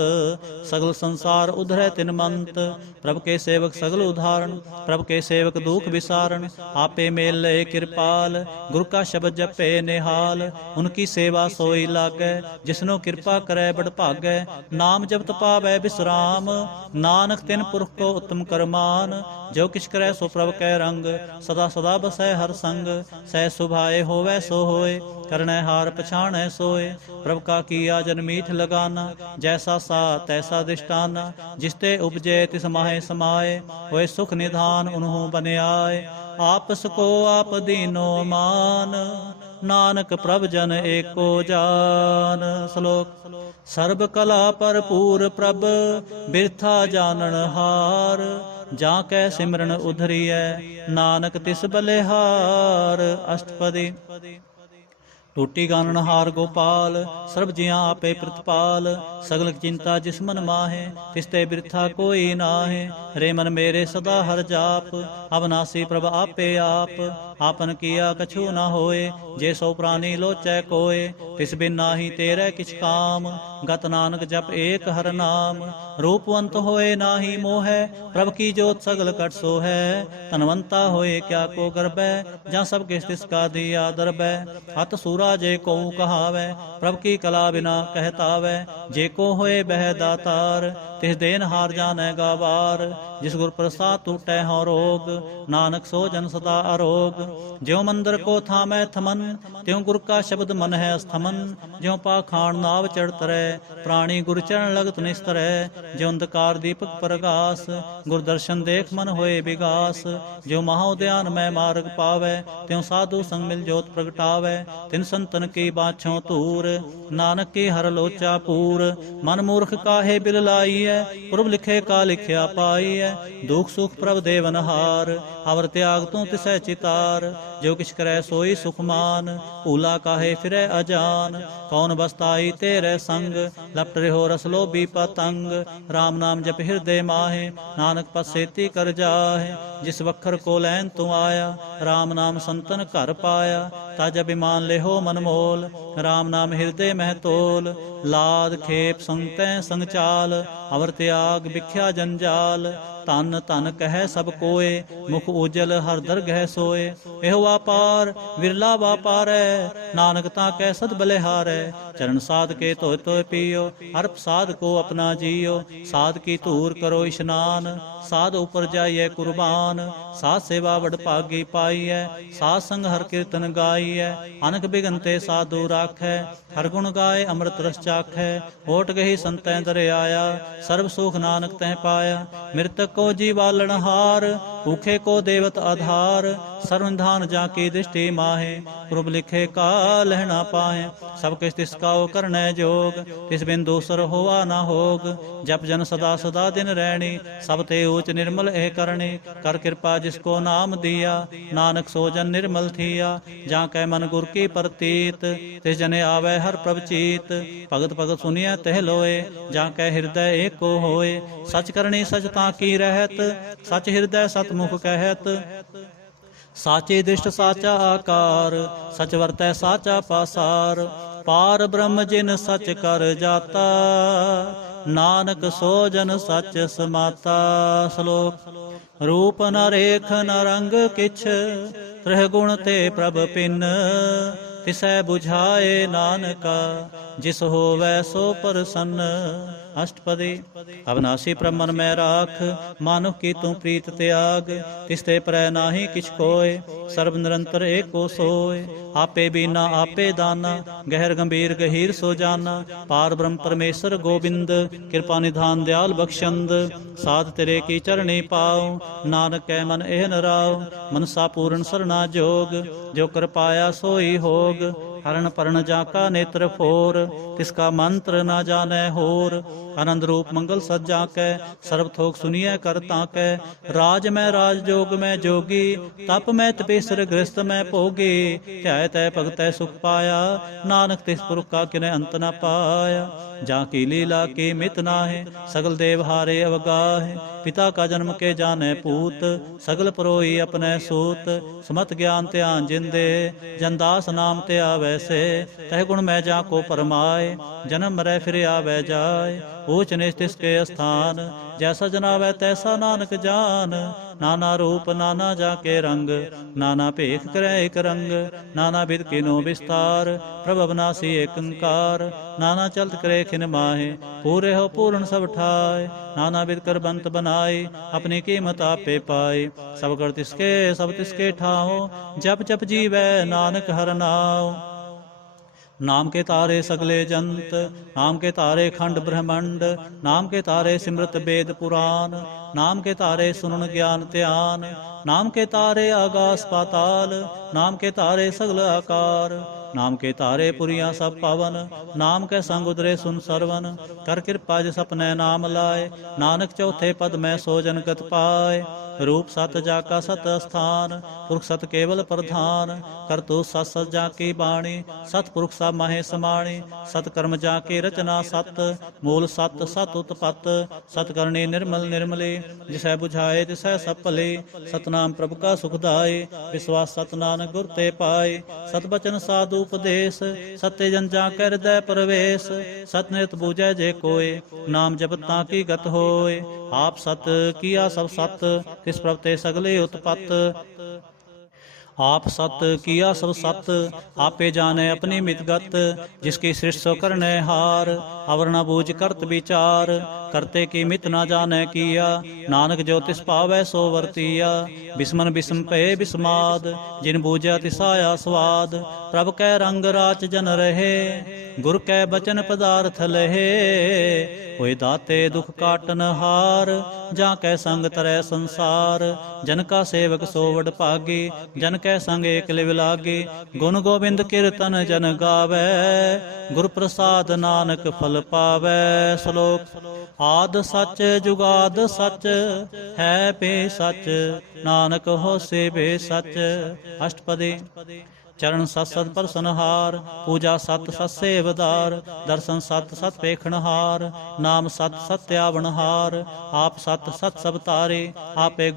सगल संसार उधरै तिन मंत, प्रभ के सेवक सगल उदाहरण। प्रभ के सेवक दुख विसारण, आपे मेल लय कृपाल। गुरु का शब्द जपे निहाल, उनकी सेवा सोई लागै। जिसनो कृपा करे बड़ भागै, नाम जपत पावै विश्राम। नानक तिन पुरख को उत्तम कर्मा, जो किछ करे सो प्रभ कै रंग। सदा सदा बसै हर संग, सह सुभाए होवै सो होए। करनै हार पछाणै सोए, प्रभ का किया जन मीठ लगाना। जैसा सा तैसा दृष्टाना, जिसते उपजे तिस माहे समाए। होए सुख निधान उन्हों बनियाए, आपस को आप दीनो मान। नानक प्रभ जन एको जान। श्लोक। सर्ब कला भरपूर प्रभ, बिरथा जानन हार। जाकै सिमरन उधरियै, नानक तिस बलिहार। अष्टपदी। टूटी गानन हार गोपाल, सर्ब जियां आपे प्रतिपाल। सगल चिंता जिस मन माहे, तिसते बिरथा कोई नाहे। रे मन मेरे सदा हर जाप, अविनाशी प्रभ आपे आप। आपन किया कछु न होए, जे सो प्राणी लोचै कोय। तिस बिन नाहि तेरे किछ काम, गत नानक जप एक हर नाम। रूपवंत होए नाहि मोहै, प्रभ की जोत सगल कट सोहै। धनवंता होए क्या को गर्बै, जां सब किस तिसका दिया दरबै। हत सूरा जे को कहावै, प्रभ की कला बिना कहतावै। जे को होए बह दातार, तिस देन हार जानै गावार। जिस गुर प्रसाद टूटै हौ रोग, नानक सो जन सदा अरोग। ज्यों मंदिर को थामै थमन, त्यों गुर का शब्द मन है स्थमन। ਸਥਮਨ, ਜਿਉ ਪਾਖਾਣ ਨਾਵ ਚੜ ਤਰੈ, ਪ੍ਰਾਣੀ ਗੁਰ ਚਰਨ ਲਗਤ ਨਿਸਤਰੈ, ਜਿਉ ਅੰਧਕਾਰ ਦੀਪਕ ਪ੍ਰਗਾਸ, ਗੁਰ ਦਰਸ਼ਨ ਦੇਖ ਮਨ ਹੋਏ ਵਿਗਾਸ, ਜਿਉ ਮਹਾ ਉਦਿਆਨ ਮੈਂ ਮਾਰਗ ਪਾਵੈ, ਤਿਉ ਸਾਧੂ ਸੰਗ ਮਿਲ ਜੋਤ ਪ੍ਰਗਟਾਵੈ, ਤਿਨ ਸੰਤਨ ਕੀ ਬਾਛੋਂ ਧੂਰ, ਨਾਨਕ ਕੀ ਹਰ ਲੋਚਾ ਪੂਰ, ਮਨ ਮੂਰਖ ਕਾਹੇ ਬਿਲ ਲਾਈਐ, ਪ੍ਰਭ ਲਿਖੇ ਕਾ ਲਿਖਿਆ ਪਾਈਐ, ਦੁਖ ਸੁਖ ਪ੍ਰਭ ਦੇਵਨਹਾਰ, ਅਵਰ ਤਿਆਗ ਤੂੰ ਤਿਸੈ ਚਿਤਾਰ, ਜੋ ਕਿਛ ਕਰੈ ਸੋਈ ਸੁਖਮਾਨ, ਭੂਲਾ ਕਾਹੇ ਫਿਰੈ ਅਜਾਨ, ਕੌਣ ਬਸਤਾਈ ਤੇਰੇ ਸੰਗ, ਲਪਟ ਰਿਹੋ ਰਸ ਲੋਭੀ ਪਤੰਗ, ਰਾਮ ਨਾਮ ਜਪ ਹਿਰਦੇ ਮਾਹੇ, ਨਾਨਕ ਪਸੇਤੀ ਕਰ ਜਾਹੇ, ਜਿਸ ਵਖਰ ਕੋ ਲੈਨ ਤੂੰ ਆਇਆ, ਰਾਮ ਨਾਮ ਸੰਤਨ ਘਰ ਪਾਇਆ, ਤਜ ਅਭਿਮਾਨ ਲਿਹੋ ਮਨ ਮੋਲ, ਰਾਮ ਨਾਮ ਹਿਰਦੇ ਮਹਿ ਤੋਲ, ਲਾਦ ਖੇਪ ਸੰਗਤੈ ਸੰਗ ਚਾਲ, ਅਵਰ ਤਿਆਗ ਵਿਖਿਆ ਜੰਜਾਲ, ਧਨ ਧਨ ਕਹਿ ਸਭ ਕੋਏ, ਮੁਖ ਉਜਲ ਹਰ ਦਰਗਹਿ ਸੋਏ, ਇਹੋ ਵਾਪਾਰ ਵਿਰਲਾ ਵਾਪਾਰੈ, ਨਾਨਕ ਤਾਂ ਕਹਿ ਸਦ ਬਲਿਹਾਰੈ, ਚਰਨ ਸਾਧ ਕੇ ਧੋਇ ਧੋਇ ਪੀਓ, ਹਰ ਸਾਧ ਕੋ ਆਪਣਾ ਜੀਓ, ਸਾਧ ਕੀ ਧੂਰ ਕਰੋ ਇਸ਼ਨਾਨ, ਸਾਧ ਉਪਰ ਜਾਈਐ ਕੁਰਬਾਨ, ਸਾਧ ਸੇਵਾ ਵਡ ਭਾਗੀ ਪਾਈਐ, ਸਾਧ ਸੰਗ ਹਰ ਕੀਰਤਨ ਗਾਈਐ, ਅਨਕ ਬਿਗਨ ਤੇ ਸਾਧੂ ਰਾਖੈ, ਹਰ ਗੁਣ ਗਾਏ ਅੰਮ੍ਰਿਤ ਰਸ ਚਾਖੈ, ਓਟ ਗਹੀ ਸੰਤੈ ਦਰ ਆਇਆ, ਸਰਬ ਸੁਖ ਨਾਨਕ ਤੈ ਪਾਇਆ, ਮਿਰਤਕ ਕੋ ਜੀਵਾਲਣ ਹਾਰ, ਭੂਖੇ ਕੋ ਦੇਵਤ ਆਧਾਰ, ਸਰਵਨਧਾਨ ਜਾ ਕੀ ਦ੍ਰਿਸ਼ਟੀ ਮਾਹੇ, ਪ੍ਰਭ ਲਿਖੇ ਕਾ ਲਹਿਣਾ ਪਾਹੇ, ਸਭ ਕਿਛ ਤਿਸ ਕਾਉ ਕਰਨੈ ਜੋਗ, ਤਿਸ ਬਿਨ ਦੂਸਰ ਹੋਆ ਨਾ ਹੋਗ, ਜਪ ਜਨ ਸਦਾ ਸਦਾ ਦਿਨ ਰਹਿਣੀ, ਸਭ ਤੇ ਊਚ ਨਿਰਮਲ ਇਹ ਕਰਨੀ, ਕਰ ਕਿਰਪਾ ਜਿਸ ਕੋ ਨਾਮ ਦੀਆ, ਨਾਨਕ ਸੋ ਜਨ ਨਿਰਮਲ ਥੀਆ, ਜਾਂ ਕੈ ਮਨ ਗੁਰ ਕੀ ਪ੍ਰਤੀਤ, ਤਿਸ ਜਨੇ ਆਵੈ ਹਰ ਪ੍ਰਭ ਚੀਤ, ਭਗਤ ਭਗਤ ਸੁਨਿਐ ਤਹਿ ਲੋਏ, ਜਾਂ ਕੈ ਹਿਰਦੈ ਏਕੋ ਹੋਏ, ਸਚ ਕਰਨੀ ਸਚ ਤਾਂ ਕੀ ਰਹਿਤ, ਸਚ ਹਿਰਦੈ ਸਤਮੁਖ ਕਹਿਤ, ਸਾਚੇ ਦ੍ਰਿਸ਼ਟ ਸਾਚਾ ਆਕਾਰ, ਸਚ ਵਰਤੈ ਸਾਚਾ ਪਾਸਾਰ, ਪਾਰ ਬ੍ਰਹਮ ਜਿਨ ਸਚ ਕਰ ਜਾਤਾ, ਨਾਨਕ ਸੋ ਜਨ ਸਚ ਸਮਾਤਾ। ਸ਼ਲੋਕ। ਰੂਪ ਨ ਰੇਖ ਨ ਰੰਗ ਕਿਛ, ਤ੍ਰਿਹ ਗੁਣ ਤੇ ਪ੍ਰਭ ਪਿੰਨ, ਤਿਸੈ ਬੁਝਾਏ ਨਾਨਕਾ, ਜਿਸ ਹੋਵੈ ਸੋ ਪ੍ਰਸੰਨ। ਅਸ਼ਟਪਦੀ। ਅਵਨਾਸੀ ਪ੍ਰਭ ਮਨ ਮੈਂ ਰਾਖ, ਮਾਨੁਖ ਕੀ ਤੂੰ ਪ੍ਰੀਤ ਤਿਆਗ, ਤਿਸ ਤੇ ਪਰੈ ਨਾਹੀ ਕਿਛ ਕੋਇ, ਸਰਬ ਨਿਰੰਤਰ ਏਕੋ ਸੋਇ। ਆਪੇ ਬੀਨਾ ਆਪੇ ਦਾਨਾ, ਗਹਿਰ ਗੰਭੀਰ ਗਹੀਰ ਸੋ ਜਾਨਾ, ਪਾਰ ਬ੍ਰਹਮ ਪਰਮੇਸ਼ਰ ਗੋਬਿੰਦ, ਕਿਰਪਾ ਨਿਧਾਨ ਦਿਆਲ ਬਖਸ਼ੰਦ। ਸਾਧ ਤੇਰੇ ਕੀ ਚਰਣੀ ਪਾਉ, ਨਾਨਕ ਕੈ ਮਨ ਇਹ ਨਰਾਉ, ਮਨਸਾ ਪੂਰਨ ਸਰਨਾ ਜੋਗ, ਜੋ ਕਰ ਪਾਇਆ ਸੋਈ ਹੋਗ। ਹਰਨ ਪਰਨ ਜਾ ਕਾ ਨੇਤਰ ਫੋਰ, ਤਿਸ ਕਾ ਮੰਤਰ ਨਾ ਜਾਣੈ ਹੋਰ। ਆਨੰਦ ਰੂਪ ਮੰਗਲ ਸੱਜਾ ਕੈ, ਸਰਬ ਥੋਕ ਸੁਨੀਐ ਕਰ ਤਾਂ ਕੈ। ਰਾਜ ਮੈਂ ਰਾਜ ਜੋਗ ਮੈਂ ਜੋਗੀ, ਤਪ ਮੈਂ ਤਪੇਸਰ ਗ੍ਰਸਤ ਮੈਂ ਭੋਗੀ। ਧਿਆਇ ਤੈ ਭਗਤੈ ਸੁਖ ਪਾਇਆ, ਨਾਨਕ ਤਿਸ ਪੁਰਖ ਕਾ ਕਿਨੈ ਅੰਤ ਨ ਪਾਇਆ। ਜਾ ਕੀ ਲੀਲਾ ਕੀ ਮਿਤ ਨਾਹਿ, ਸਗਲ ਦੇਵ ਹਾਰੇ ਅਵਗਾਹਿ। ਪਿਤਾ ਕਾ ਜਨਮ ਕੇ ਜਾਣੈ ਪੂਤ, ਸਗਲ ਪਰੋਈ ਆਪਣੈ ਸੂਤ। ਸਮਤ ਗਿਆਨ ਧਿਆਨ ਜਿੰਦੇ, ਜਨਦਾਸ ਨਾਮ ਤੇ ਆਵੈ ਸੇ। ਤਹਿ ਗੁਣ ਮੈਂ ਜਾ ਕੋ ਪਰਮਾਏ, ਜਨਮ ਮਰੈ ਫਿਰ ਆਵੈ ਜਾਏ। ਊਚ ਨੀਚ ਤਿਸ ਕੇ ਅਸਥਾਨ, ਜੈਸਾ ਜਨਾਵੈ ਤੈਸਾ ਨਾਨਕ ਜਾਨ। ਨਾਨਾ ਰੂਪ ਨਾਨਾ ਜਾ ਕੇ ਰੰਗ, ਨਾਨਾ ਭੇਖ ਕਰੈ ਇਕ ਰੰਗ। ਨਾਨਾ ਬਿਧ ਕਿਨੋ ਵਿਸਤਾਰ, ਪ੍ਰਭ ਅਬਨਾਸੀ ਏਕ ਓੰਕਾਰ। ਨਾਨਾ ਚਲਤ ਕਰੇ ਖਿਨ ਮਾਹੇ, ਪੂਰੇ ਹੋ ਪੂਰਨ ਸਭ ਠਾਏ। ਨਾਨਾ ਬਿਧ ਕਰ ਬੰਤ ਬਨਾਏ, ਆਪਣੀ ਕੀਮਤ ਆਪੇ ਪਾਏ। ਸਭ ਕਰ ਤਿਸਕੇ ਸਭ ਤਿਸਕੇ ਠਾਓ, ਜਪ ਜਪ ਜੀਵੈ ਨਾਨਕ ਹਰਿ ਨਾਉ। ਨਾਮ ਕੇ ਤਾਰੇ ਸਗਲੇ ਜੰਤ, ਨਾਮ ਕੇ ਤਾਰੇ ਖੰਡ ਬ੍ਰਹਮੰਡ। ਨਾਮ ਕੇ ਤਾਰੇ ਸਿਮਰਤ ਵੇਦ ਪੁਰਾਨ, ਨਾਮ ਕੇ ਤਾਰੇ ਸੁਨਨ ਗਿਆਨ ਧਿਆਨ। ਨਾਮ ਕੇ ਤਾਰੇ ਆਗਾਸ ਪਾਤਾਲ, ਨਾਮ ਕੇ ਤਾਰੇ ਸਗਲ ਆਕਾਰ। ਨਾਮ ਕੇ ਤਾਰੇ ਪੁਰੀਆਂ ਸਭ ਪਾਵਨ, ਨਾਮ ਕੇ ਸੰਗ ਉਦਰੇ ਸੁਨ ਸਰਵਨ। ਕਰ ਕਿਰਪਾ ਜਿਸ ਆਪਣੈ ਨਾਮ ਲਾਏ, ਨਾਨਕ ਚੌਥੇ ਪਦ ਮੈਂ ਸੋ ਜਨ ਗਤ ਪਾਏ। ਰੂਪ ਸਤ ਜਾ ਕਾ ਸਤ ਅਸਥਾਨ, ਪੁਰਖ ਸਤ ਕੇਵਲ ਪ੍ਰਧਾਨ। ਕਰਤੂ ਸਤ ਸਤ ਜਾ ਕੀ ਬਾਣੀ, ਸਤ ਪੁਰਖ ਸਭ ਮਾਹੇ ਸਮਾਣੀ। ਸਤ ਕਰਮ ਜਾ ਕੀ ਰਚਨਾ ਸਤ, ਮੂਲ ਸਤ ਸਤ ਉਤਪਤ। ਸਤ ਕਰਨੀ ਨਿਰਮਲ ਨਿਰਮਲੀ, ਜਿਸੈ ਬੁਝਾਏ ਤਿਸੈ ਸਭ ਭਲੇ। ਸਤਨਾਮ ਪ੍ਰਭ ਕਾ ਸੁਖਦਾਏ, ਵਿਸਵਾਸ ਸਤ ਨਾਨਕ ਗੁਰ ਤੇ ਪਾਏ। ਸਤ ਬਚਨ ਸਾਧੂ ਉਪਦੇਸ਼, ਸਤੇ ਜਨ ਜਾ ਕੈ ਹਿਰਦੈ ਪ੍ਰਵੇਸ਼। ਸਤ ਨਿਰਤ ਬੂਝੈ ਜੇ ਕੋਏ, ਨਾਮ ਜਪਤ ਤਾਂ ਕੀ ਗਤ ਹੋਏ। ਆਪ ਸਤ ਕੀਆ ਸਭ ਸਤ, ਤਿਸ ਪ੍ਰਭ ਤੇ ਸਗਲੇ ਉਤਪਤ। ਆਪ ਸਤ ਕੀਆ ਸਭ ਸਤ, ਆਪੇ ਜਾਣੈ ਆਪਣੀ ਮਿਤਗਤ। ਜਿਸ ਕੀ ਸ੍ਰਿਸ਼ਟ ਸੋ ਕਰਨੈ ਹਾਰ, ਅਵਰ ਨ ਬੂਝ ਕਰਤ ਵਿਚਾਰ। करते की मित ना जाने किया। नानक जो तिस पावै सो वर्तिया, बिस्मन बिस्म पे बिस्माद, जिन बूझा तिसाया स्वाद। प्रभ कै रंग राच जन रहे, गुर कै बचन पदार्थ लहे। होए दाते दुख काटन हार, जा कै संग तरੈ संसार। जन का सेवक सो वड भागे, जन कै संग एक लिव लागे। गुण गोबिंद कीर्तन जन गावै, गुर प्रसाद नानक फल पावै। श्लोक। आद सच जुगाद सच, है पे सच, नानक होसे बे सच। अष्टपदी। चरण सत सत परसनहार, पूजा सत सत सेवदार। दर्शन सत सत पेखणहार, नाम सत सत आवनहार। आप सत सत सब तारे, आपे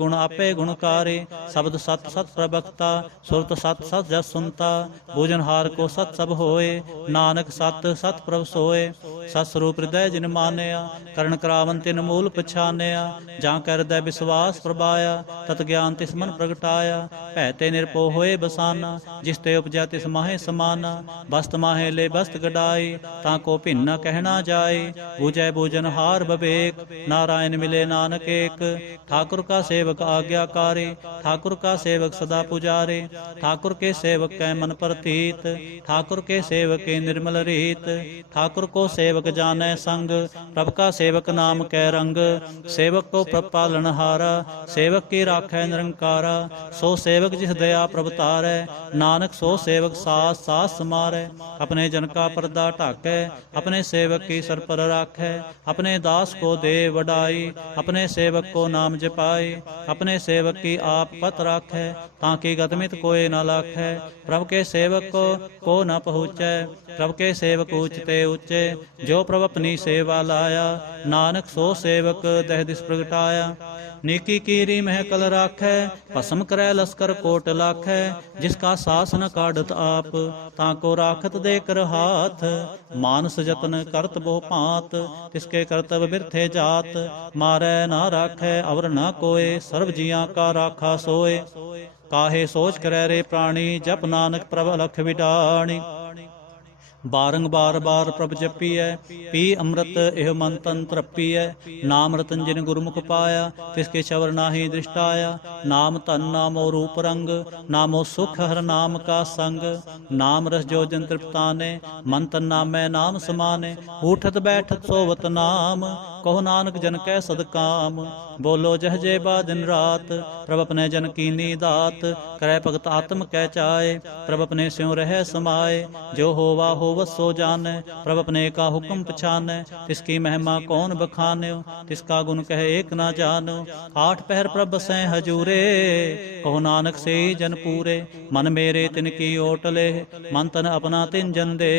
गुणकारे। शब्द सत सत प्रवक्ता, सुरत सत सत जस सुनता। भोजनहार को सत सब होए, नानक सत सत प्रभ सोए। सत स्वरूप हृदय जिन मानिया, करण करावन तिन मूल पछानिया। जां कै हृदय विश्वास प्रभाया, तत ज्ञान तिस मन प्रगटाया। भै ते निरभो होए बसाना, जिस ते उपजा तिस माहे समाना। बस्त माहे ले बस्त गडाई, ताको भिन्न न कहना जाए। बूझै बूझनहार बवेक, नारायण मिले नानक एक। ठाकुर का सेवक आज्ञाकारी, ठाकुर का सेवक सदा पुजारे। ठाकुर के सेवक कै मन प्रतीत, ठाकुर के सेवक के निर्मल रीत। ठाकुर को सेवक जानै संग, प्रभ का सेवक नाम कै रंग। सेवक को प्रभ पालनहारा, सेवक की राखै निरंकारा। सो सेवक जिस दया प्रभ तारै, नानक सो सेवक सास सास समारै। अपने जन का पर्दा ढाकै, अपने सेवक की सर पर राखै। अपने दास को दे वडाई, अपने सेवक को नाम जपाए। अपने सेवक की आप पत राखै, ताकि गतमित कोई न लाखै। प्रभ के सेवक को न पहुँचै, प्रभ के सेवक ऊंचते ऊंचे। जो प्रभ अपनी सेवा लाया, नानक सो सेवक दह दिस प्रगटाया। नीकी कीरी महकल राखै, भस्म करै लश्कर कोट लाखै। जिसका सास न काढ़त आप, ताको राखत दे कर हाथ। मानस जतन करत बहु भांत, तिसके करतब बिरथे जात। मारै ना राखै अवर न कोय, सर्व जियां का राखा सोए। काहे सोच करै रे प्राणी, जप नानक प्रभ अलख विडाणी। बारंबार बार प्रभ जपीਐ, पी अमृत एह मन तन तृपीਐ। नाम रतन जिन गुरमुख पाया, तिसके छवर नाहि दृष्टाया। नाम तन नामो रूप रंग, नामो सुख हर नाम का संग। नाम रस जो जन तृप्ताने, मन तन नामै नाम समाने। उठत बैठत सोवत नाम, कहो नानक जन कै सदकाम। बोलो जह जे बा दिन रात, प्रभ अपने जन कीनी दात। करै भगत आत्म कै चाय, प्रभ अपने स्यों रह समाए। जो होवा होवत सो जानै, प्रभ अपने का हुक्म पछानै। तिसकी महिमा कौन बखान्यो, तिसका गुण कह एक ना जानो। आठ पहर प्रभ बसै हजूरे, कहो नानक से जन पूरे। मन मेरे तिनकी ओट ले, मन तन अपना तिन जन दे।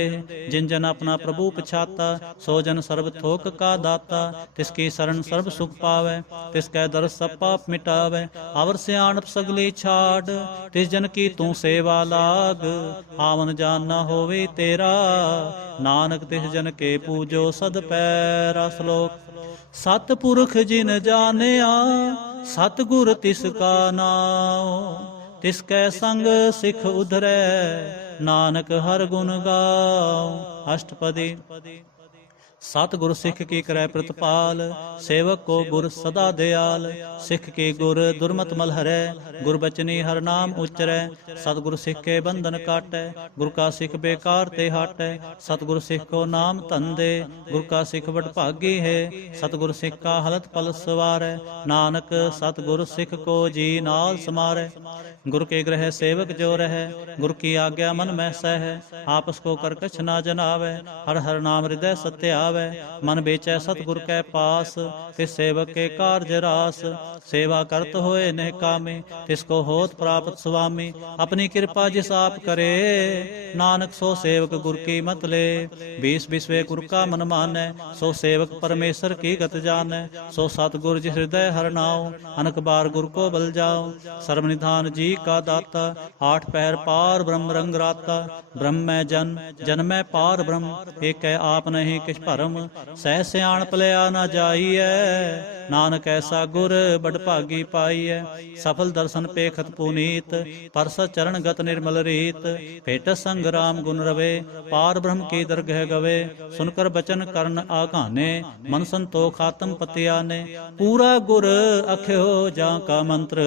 जिन जन अपना प्रभु पछाता, सो जन सर्व थोक का दाता। तिसकी शरण सर्व सुख पावै, तिसकै दरस सब पाप मिटावै। अवर सियाणप सगली छाड़, तिस जन की तू सेवा लाग। आवन जान न होवे तेरा, नानक तिस जन के पूजो सद पैरा। श्लोक। सतपुरख जिन जानिया, सतगुर तिसका नाम। तिसकै संग सिख उधरै, नानक हर गुण गाओ। अष्टपदी। सतगुर सिख की करै प्रतिपाल, सेवक को गुर सदा दयाल। सिख की गुर दुर्मत मल हरै, गुर बचनी हर नाम उच्चरै। सतगुर सिख के बंधन काटै, गुर का सिख बेकार ते हटै। सतगुर सिख को नाम धन दे, गुर का सिख वड भागी है। सतगुर सिख का हलत पल सवारै, नानक सतगुर सिख को जी नाल समारै। गुर के ग्रह सेवक जो रहै, गुर की आज्ञा मन में सह। आपस को कर कछ ना जनावै, हर हर नाम हृदय सत्य आवै। मन बेचै सतगुर कै पास, तिस सेवक के कारज रास। सेवा करत होए नेह कामे, तिसको होत प्राप्त स्वामी। अपनी कृपा जिस आप करे, नानक सो सेवक गुर की मत ले। बीस बिसवे गुर का मन मानै, सो सेवक परमेश्वर की गत जानै। सो सतगुर जिस हृदय हर नाओ, अनक बार गुर को बल जाओ। सर्वनिधान जी का दाता, आठ पहर पार ब्रह्म रंग राता। ब्रह्म में जन, जन में पार ब्रह्म, एक आप नहीं किछ भरम। ਭਰਮ, ਸਹਿ ਸਿਆਣਪ ਲਿਆ ਨਾ ਜਾਈਐ। ਨਾਨਕ ਐਸਾ ਗੁਰ ਬੜ ਭਾਗੀ ਪਾਈਐ। ਸਫਲ ਦਰਸ਼ਨ ਪੇਖਤ ਪੁਨੀਤ, ਪਰਸ ਚਰਨ ਗਤ ਨਿਰਮਲ ਰੀਤ। ਭੇਟ ਸੰਗ ਰਾਮ ਗੁਣ ਰਵੇ, ਪਾਰ ਬ੍ਰਹਮ ਕੀ ਦਰਗਹਿ ਗਵੇ। ਸੁਨ ਕਰ ਬਚਨ ਕਰਨ ਆਘਾਨੇ, ਮਨ ਸੰਤੋਖ ਆਤਮ ਪਤਿਆਨੇ। ਪੂਰਾ ਗੁਰ ਅਖਿਓ ਜਾਂ ਕਾ ਮੰਤਰ,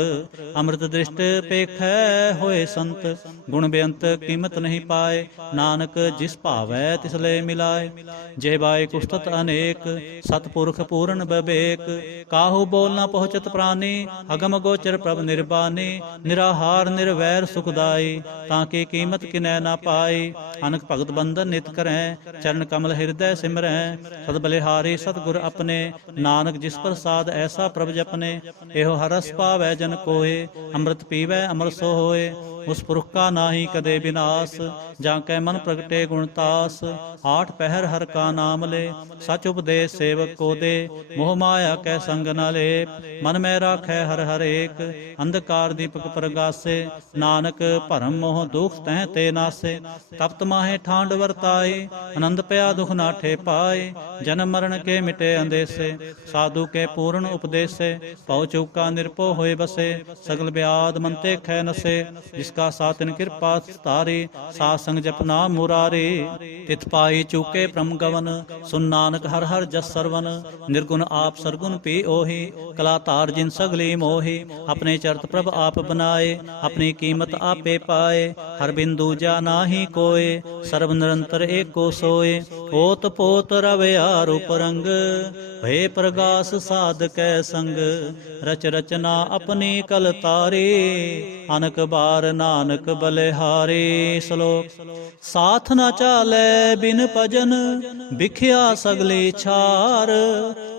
ਅੰਮ੍ਰਿਤ ਦ੍ਰਿਸ਼ਟ ਪੇਖੈ ਹੋਏ ਸੰਤ। ਗੁਣ ਬੇਅੰਤ ਕੀਮਤ ਨਹੀਂ ਪਾਏ, ਨਾਨਕ ਜਿਸ ਭਾਵੈ ਤਿਸ ਲੈ ਮਿਲਾਏ। ਜੇ ਬਾਏ ਕੁਸਤਤ ਅਨੇਕ, ਸਤਪੁਰਖ ਪੂਰਨ ਬਵੇਕ। ਕਾਹੂ ਬੋਲ ਨਾ ਪਹੁੰਚਤ ਪ੍ਰਾਨੀ, ਅਗਮ ਗੋਚਰ ਪ੍ਰਭ ਨਿਰਬਾਨੀ। ਨਿਰਾਹਾਰ ਨਿਰਵੈਰ ਸੁਖਦਾਈ, ਤਾਂ ਕੀ ਕੀਮਤ ਕਿਨੈ ਨਾ ਪਾਈ। ਅਨਕ ਭਗਤ ਬੰਧਨ ਨਿਤ ਕਰੈ, ਚਰਨ ਕਮਲ ਹਿਰਦੈ ਸਿਮਰੈ। ਸਦ ਬਲਿਹਾਰੀ ਸਤਿਗੁਰ ਆਪਣੇ, ਨਾਨਕ ਜਿਸ ਪ੍ਰਸਾਦ ਐਸਾ ਪ੍ਰਭ ਜਪਨੇ। ਇਹੋ ਹਰਸ ਪਾਵੈ ਜਨ ਕੋਏ, ਅੰਮ੍ਰਿਤ ਪੀਵੈ ਅਮਰ ਸੋ ਹੋਏ। ਉਸ ਪੁਰਖ ਕਾ ਨਾਹੀ ਕਦੇ ਬਿਨਾਸ, ਜਾਂ ਕੈ ਮਨ ਪ੍ਰਗਟੇ ਗੁਣਤਾਸ। ਆਠ ਪਹਿਰ ਹਰ ਕਾ ਨਾਮ ਲੈ, ਸਚ ਉਪਦੇਸ਼ ਸੇਵਕ ਕੋ ਦੇ। ਮੋਹ ਮਾਇਆ ਕੈ ਸੰਗ ਨ ਲੇਪ, ਮਨ ਮੈਂ ਰਾਖੈ ਹਰ ਹਰੇਕ। ਅੰਧਕਾਰ ਦੀਪਕ ਪ੍ਰਗਾਸੇ, ਨਾਨਕ ਭਰਮ ਮੋਹ ਦੁਖ ਤਹਿ ਤੇ ਨਾਸੇ। ਤਪਤ ਮਾਹੇ ਠਾਂਡ ਵਰਤਾਏ, ਆਨੰਦ ਪਿਆ ਦੁਖ ਨਾਠੇ ਪਾਏ। ਜਨਮ ਮਰਨ ਕੇ ਮਿਟੇ ਅੰਦੇਸੇ, ਸਾਧੂ ਕੇ ਪੂਰਨ ਉਪਦੇਸੇ। ਭਉ ਚੂਕਾ ਨਿਰਭਉ ਹੋਏ ਬਸੇ, ਸਗਲ ਬਿਆਦ ਮਨ ਤੇ ਖੈ ਨਸੇ। ਜਿਸ ਕਾ ਸਾਤਿਨ ਕਿਰਪਾ ਧਾਰੇ, ਸਾਧ ਸੰਗ ਜਪ ਨਾਮ ਮੁਰਾਰੇ। ਤਿਤ ਪਾਈ ਚੂਕੇ ਪ੍ਰਮ ਗਵਨ, ਸੁਨ ਨਾਨਕ ਹਰ ਹਰ ਜਸ ਸਰਵਨ। ਨਿਰਗੁਣ ਆਪ ਸਰਗੁਣ ਪੀ ਓਹੀ, ਕਲਾ ਧਾਰ ਜਿਨ ਸਗਲੀ ਮੋਹੀ। ਆਪਣੇ ਚਰਤ ਪ੍ਰਭ ਆਪ ਬਨਾਏ, ਆਪਣੀ ਕੀਮਤ ਆਪੇ ਪਾਏ। ਹਰ ਬਿੰਦੂ ਜਾ ਨਾਹੀ ਕੋਏ, ਸਰਬ ਨਿਰੰਤਰ ਏਕੋ ਸੋਏ। ਓਤ ਪੋਤ ਰਵਿਆ ਰੂਪ ਰੰਗ, ਭਏ ਪ੍ਰਗਾਸ ਸਾਧ ਕੈ ਸੰਗ। ਰਚ ਰਚਨਾ ਆਪਣੀ ਕਲ ਤਾਰੀ, ਅਨਕ ਬਾਰ ਨਾਨਕ ਬਲਿਹਾਰੀ। ਸ਼ਲੋਕ। ਸਾਥ ਨਾ ਚਾਲੈ ਬਿਨ ਭਜਨ, ਵਿਖਿਆ ਸਗਲੀ ਛਾਰ।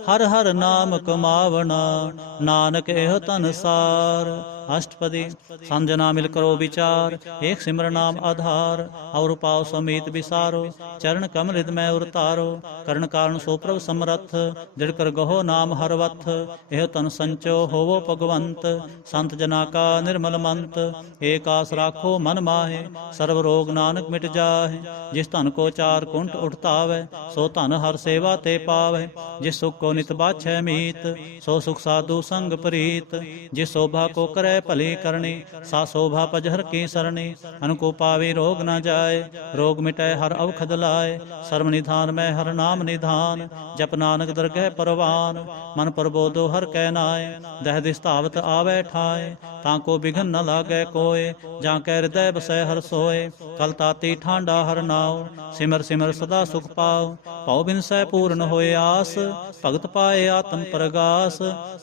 ਹਰ ਹਰ ਨਾਮ ਕਮਾਵਣਾ, ਨਾਨਕ ਇਹੋ ਧਨਸਾਰ। ਅਸ਼ਟਪਦੀ। ਸੰਜਨਾ ਮਿਲ ਕਰੋ ਵਿਚਾਰ, ਏਕ ਸਿਮਰ ਨਾਮ ਆਧਾਰ। ਔਰ ਪਾਉ ਸਮੀਤ ਵਿਸਾਰੋ, ਚਰਨ ਕਮਲ ਹਿਰਦੈ ਉਰ ਤਾਰੋ। ਕਰਨ ਕਾਰਨ ਸੋ ਪ੍ਰਭ ਸਮਰੱਥ, ਦ੍ਰਿੜ ਕਰ ਗਹੋ ਨਾਮ ਹਰ ਵਥ। ਇਹੋ ਤਨ ਸੰਚੋ ਹੋਵੋ ਭਗਵੰਤ, ਸੰਤ ਜਨਾ ਕਾ ਨਿਰਮਲ ਮੰਤ। ਏਕ ਆਸ ਰਾਖੋ ਮਨ ਮਾਹੇ, ਸਰਬ ਰੋਗ ਨਾਨਕ ਮਿਟ ਜਾਹੇ। ਜਿਸ ਧਨ ਕੋ ਚਾਰ ਕੁੰਟ ਉਠਤਾਵੈ, ਸੋ ਧਨ ਹਰ ਸੇਵਾ ਤੇ ਪਾਵੈ। ਜਿਸ ਸੁਖ ਕੋ ਨਿਤ ਬਾਛੈ ਮੀਤ, ਸੋ ਸੁਖ ਸਾਧੂ ਸੰਗ ਪ੍ਰੀਤ। ਜਿਸ ਸ਼ੋਭਾ ਕੋ ਕਰੈ ਭਲੀ ਕਰਨੀ, ਸਾ ਸ਼ੋਭਾ ਪਜਹਰ ਕੀ ਸਰਣੀ। ਅਨਕੋ ਪਾਵੇ ਰੋਗ ਨਾ ਜਾਏ, ਰੋਗ ਮਿਟੈ ਹਰ ਅਵਖਦ ਲਾਏ। ਸਰਬ ਨਿਧਾਨ ਮੈਂ ਹਰ ਨਾਮ ਨਿਧਾਨ, ਜਪ ਨਾਨਕ ਦਰਗਹਿ ਪਰਵਾਨ। ਮਨ ਪ੍ਰਬੋਧੋ ਹਰ ਕੈ ਨਾਏ, ਦਹਿ ਦਿਸ ਧਾਵਤ ਆਵੈ ਠਾਏ। ਤਾਂ ਕੋ ਬਿਘਨ ਨ ਲਾਗੈ ਕੋਏ, ਜਾਂ ਕੈ ਹਿਰਦੈ ਬਸੈ ਹਰ ਸੋਏ। ਕਲ ਤਾਤੀ ਠਾਂਡਾ ਹਰ ਨਾਉ, ਸਿਮਰ ਸਿਮਰ ਸਦਾ ਸੁਖ ਪਾਉ। ਭਉ ਬਿਨਸੈ ਪੂਰਨ ਹੋਏ ਆਸ, ਭਗਤ ਪਾਏ ਆਤਮ ਪ੍ਰਗਾਸ।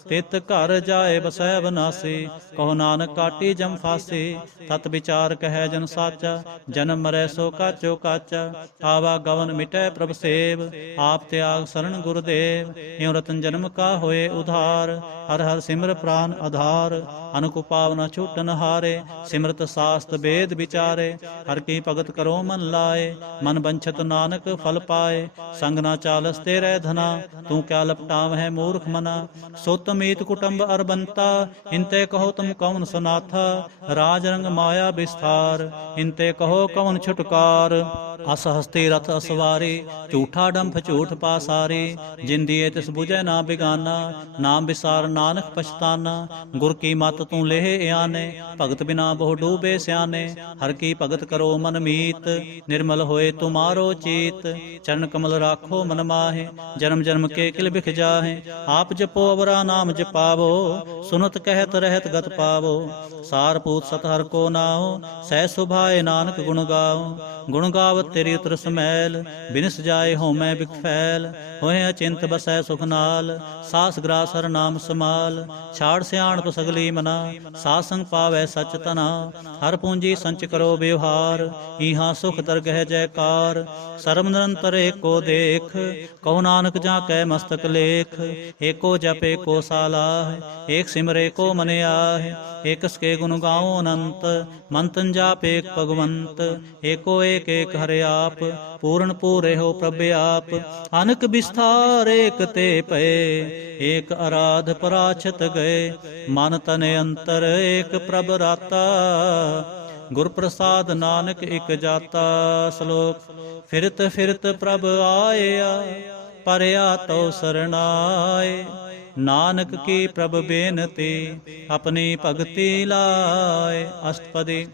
ਤਿਤ ਘਰ ਜਾਏ ਬਸੈ ਬਨਾਸੀ, ਕਹੋ ਨਾਨਕ ਕਾਟੀ ਜਮ ਫਾਸੀ। ਤਤ ਵਿਚਾਰ ਕਹਿ ਜਨ ਸਾਚਾ, ਜਨਮ ਮਰੈ ਸੋ ਕਾਚੋ ਕਾਚਾ। ਆਵਾ ਗਵਨ ਮਿਟੈ ਪ੍ਰਭ ਸੇਵ, ਆਪ ਤਿਆਗ ਸਰਣ ਗੁਰਦੇਵ। ਇਉ ਰਤਨ ਜਨਮ ਕਾ ਹੋਏ ਉਧਾਰ, ਹਰ ਹਰ ਸਿਮਰ ਪ੍ਰਾਨ ਆਧਾਰ। ਅਨਕ ਉਪਾਵ ਨ ਛੂਟਨ ਹਾਰੇ, ਸਿਮਰਤ ਸਾਸਤ ਵੇਦ ਵਿਚਾਰੇ। ਹਰ ਕੀ ਭਗਤ ਕਰੋ ਮਨ ਲਾਏ, ਮਨ ਬੰਛਤ ਨਾਨਕ ਫਲ ਪਾਏ। ਸੰਗ ਨਾ ਚਾਲਸ ਤੇਰੇ ਧਨਾ, ਤੂੰ ਕਿਆ ਲਪਟਾਵਹਿ ਮੂਰਖ ਮਨਾ। ਸੁਤ ਮੀਤ ਕੁਟੰਬ ਅਰਬੰਤਾ, ਇੰਤੇ ਕਹੋ ਤੁਮ ਕੌਣ ਸਨਾਥਾ। ਰਾਜ ਰੰਗ ਮਾਇਆ ਵਿਸਥਾਰ, ਇੰਤੇ ਕਹੋ ਕੌਣ ਛੁਟਕਾਰ। ਅਸ ਹਸਤੀ ਰਥ ਅਸਵਾਰੀ, ਝੂਠਾ ਡੰਫ ਝੂਠ ਪਾਸਾਰੀ। ਜਿੰਦੀਏ ਤਿਸ ਬੁਝੈ ਨਾ ਬਿਗਾਨਾ, ਨਾਮ ਵਿਸਾਰ ਨਾਨਕ ਪਛਤਾਨਾ। ਗੁਰ ਕੀ ਮਤ ਤੂੰ ਲੇਹ ਆਨੇ, ਭਗਤ ਬਿਨਾ ਬਹੁ ਡੂਬੇ ਸਿਆਨੇ। ਹਰ ਕੀ ਭਗਤ ਕਰੋ ਮਨ ਮੀਤ, ਨਿਰਮਲ ਹੋਏ ਤੁਮਾਰੋ ਚੀਤ। ਚਰਨ ਕਮਲ ਰਾਖੋ ਮਨ ਮਾਹੇ, ਜਨਮ ਜਨਮ ਕੇ ਕਿਲ ਬਿਖ ਜਾਹੇ। ਆਪ ਜਪੋ ਅਵਰਾ ਨਾਮ ਜਪਾਵੋ, ਸੁਨਤ ਕਹਿਤ ਰਹਿਤ ਗਤ ਪਾਵੋ। ਸਾਰ ਪੂਤ ਸਤ ਹਰ ਕੋ ਨਾਉ, ਸਹਿ ਸੁਭਾਏ ਨਾਨਕ ਗੁਣ ਗਾਉ। ਗੁਣ ਗਾਵਤ ਤੇਰੀ ਉਤਰ ਸਮੈਲ, ਬਿਨਸ ਜਾਏ ਹਉਮੈ ਬਿਖ ਫੈਲ। ਹੋਏ ਅਚਿੰਤ ਬਸੈ ਸੁਖ ਨਾਲ, ਸਾਸ ਗ੍ਰਾਸ ਹਰ ਨਾਮ ਸਮਾਲ। ਛਾੜ ਸਿਆਣਪ ਸਗਲੀ ਮਨਾ, ਸਾਧ ਸੰਗ ਪਾਵੈ ਸਚ ਤਨਾ। ਹਰ ਪੂੰਜੀ ਸੰਚ ਕਰੋ ਵਿਵਹਾਰ, ਈਹਾਂ ਸੁਖ ਦਰਗਹਿ ਜੈਕਾਰ। ਸਰਬ ਨਿਰੰਤਰ ਏਕੋ ਦੇਖ, ਕਹੋ ਨਾਨਕ ਜਾਂ ਕੈ ਮਸਤਕ ਲੇਖ। ਏਕੋ ਜਪ ਏਕੋ ਸਾਲਾਹ, ਏਕ ਸਿਮਰ ਏਕੋ ਮਨ ਆਹਿ। ਏਕਸ ਕੇ ਗੁਣ ਗਾਉ ਅਨੰਤ, ਮੰਤਨ ਜਾਪ ਏਕ ਭਗਵੰਤ। ਏਕੋ ਏਕ ਏਕ ਹਰਿ ਆਪ, ਪੂਰਨ ਪੂਰੇ ਹੋ ਪ੍ਰਭ ਆਪ। ਅਨਕ ਵਿਸਥਾਰ ਏਕ ਤੇ ਭਏ, ਏਕ ਅਰਾਧ ਪਰਾਛਤ ਗਏ। ਮਨ ਤਨ ਅੰਤਰ ਏਕ ਪ੍ਰਭ ਰਾਤਾ, ਗੁਰ ਪ੍ਰਸਾਦ ਨਾਨਕ ਇਕ ਜਾਤਾ। ਸ਼ਲੋਕ। ਫਿਰਤ ਫਿਰਤ ਪ੍ਰਭ ਆਇਆ, ਪਰਿਆ ਤਉ ਸਰਨਾਏ। ਨਾਨਕ ਕੀ ਪ੍ਰਭ ਬੇਨਤੀ ਆਪਣੀ ਭਗਤੀ ਲਾਏ। ਅਸ਼ਟਪਦੀ।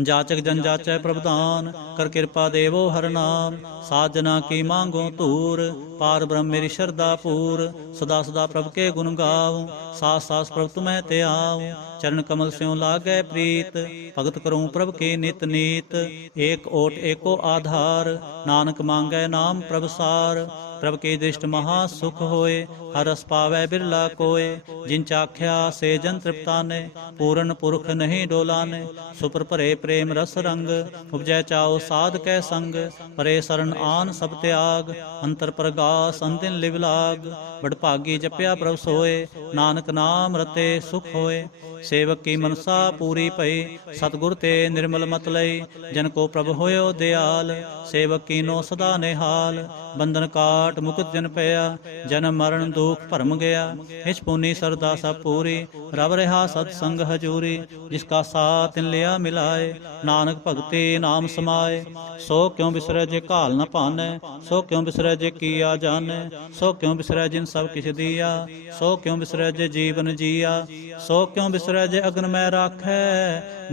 जाचक जन जाचै प्रभुदान कर कृपा देवो हर नाम। साजना की मांगो धूर पार ब्रह्म मेरी श्रद्धा पूर। सदा सदा प्रभु के गुण गाऊं सास सास प्रभु तुम्हें ते आऊं। चरण कमल स्यों लागै प्रीत भगत करूं प्रभु की नित नीत। एक ओट एको आधार नानक मांगै नाम प्रभु सार। प्रभु की दृष्ट महा सुख होए हर रस पावै बिरला कोय। जिन चाख्या से जन तृप्ताने पूरन पुरख नहीं डोलाने। सुपर भरे प्रेम रस रंग उपजै चाओ साध कै संग। परे शरण आन सब त्याग अंतर प्रगास अंतिन लिव लाग। बड़भागी जपया प्रभु सोए नानक नाम रते सुख होए। सेवक की मनसा पूरी भई सतगुर ते निर्मल मत लई। जन को प्रभु होयो दयाल सेवक कीनो सदा निहाल। बंधन काट मुकुट जन पया जन्म मरण दुख भरम गया। हिच पुनी सरदा सब पूरी रब रहा सतसंग हजूरी। जिसका साथ तिन लिया मिलाए नानक भगति नाम समाए। सो क्यों बिसरै जे घाल न पानै सो क्यों बिसरै जे किया जानै। सो क्यों बिसरै जिन सब किछ दिया सो क्यों बिसरै जे जीवन जिया। सो क्यों बिसरै जे अग्न में राखै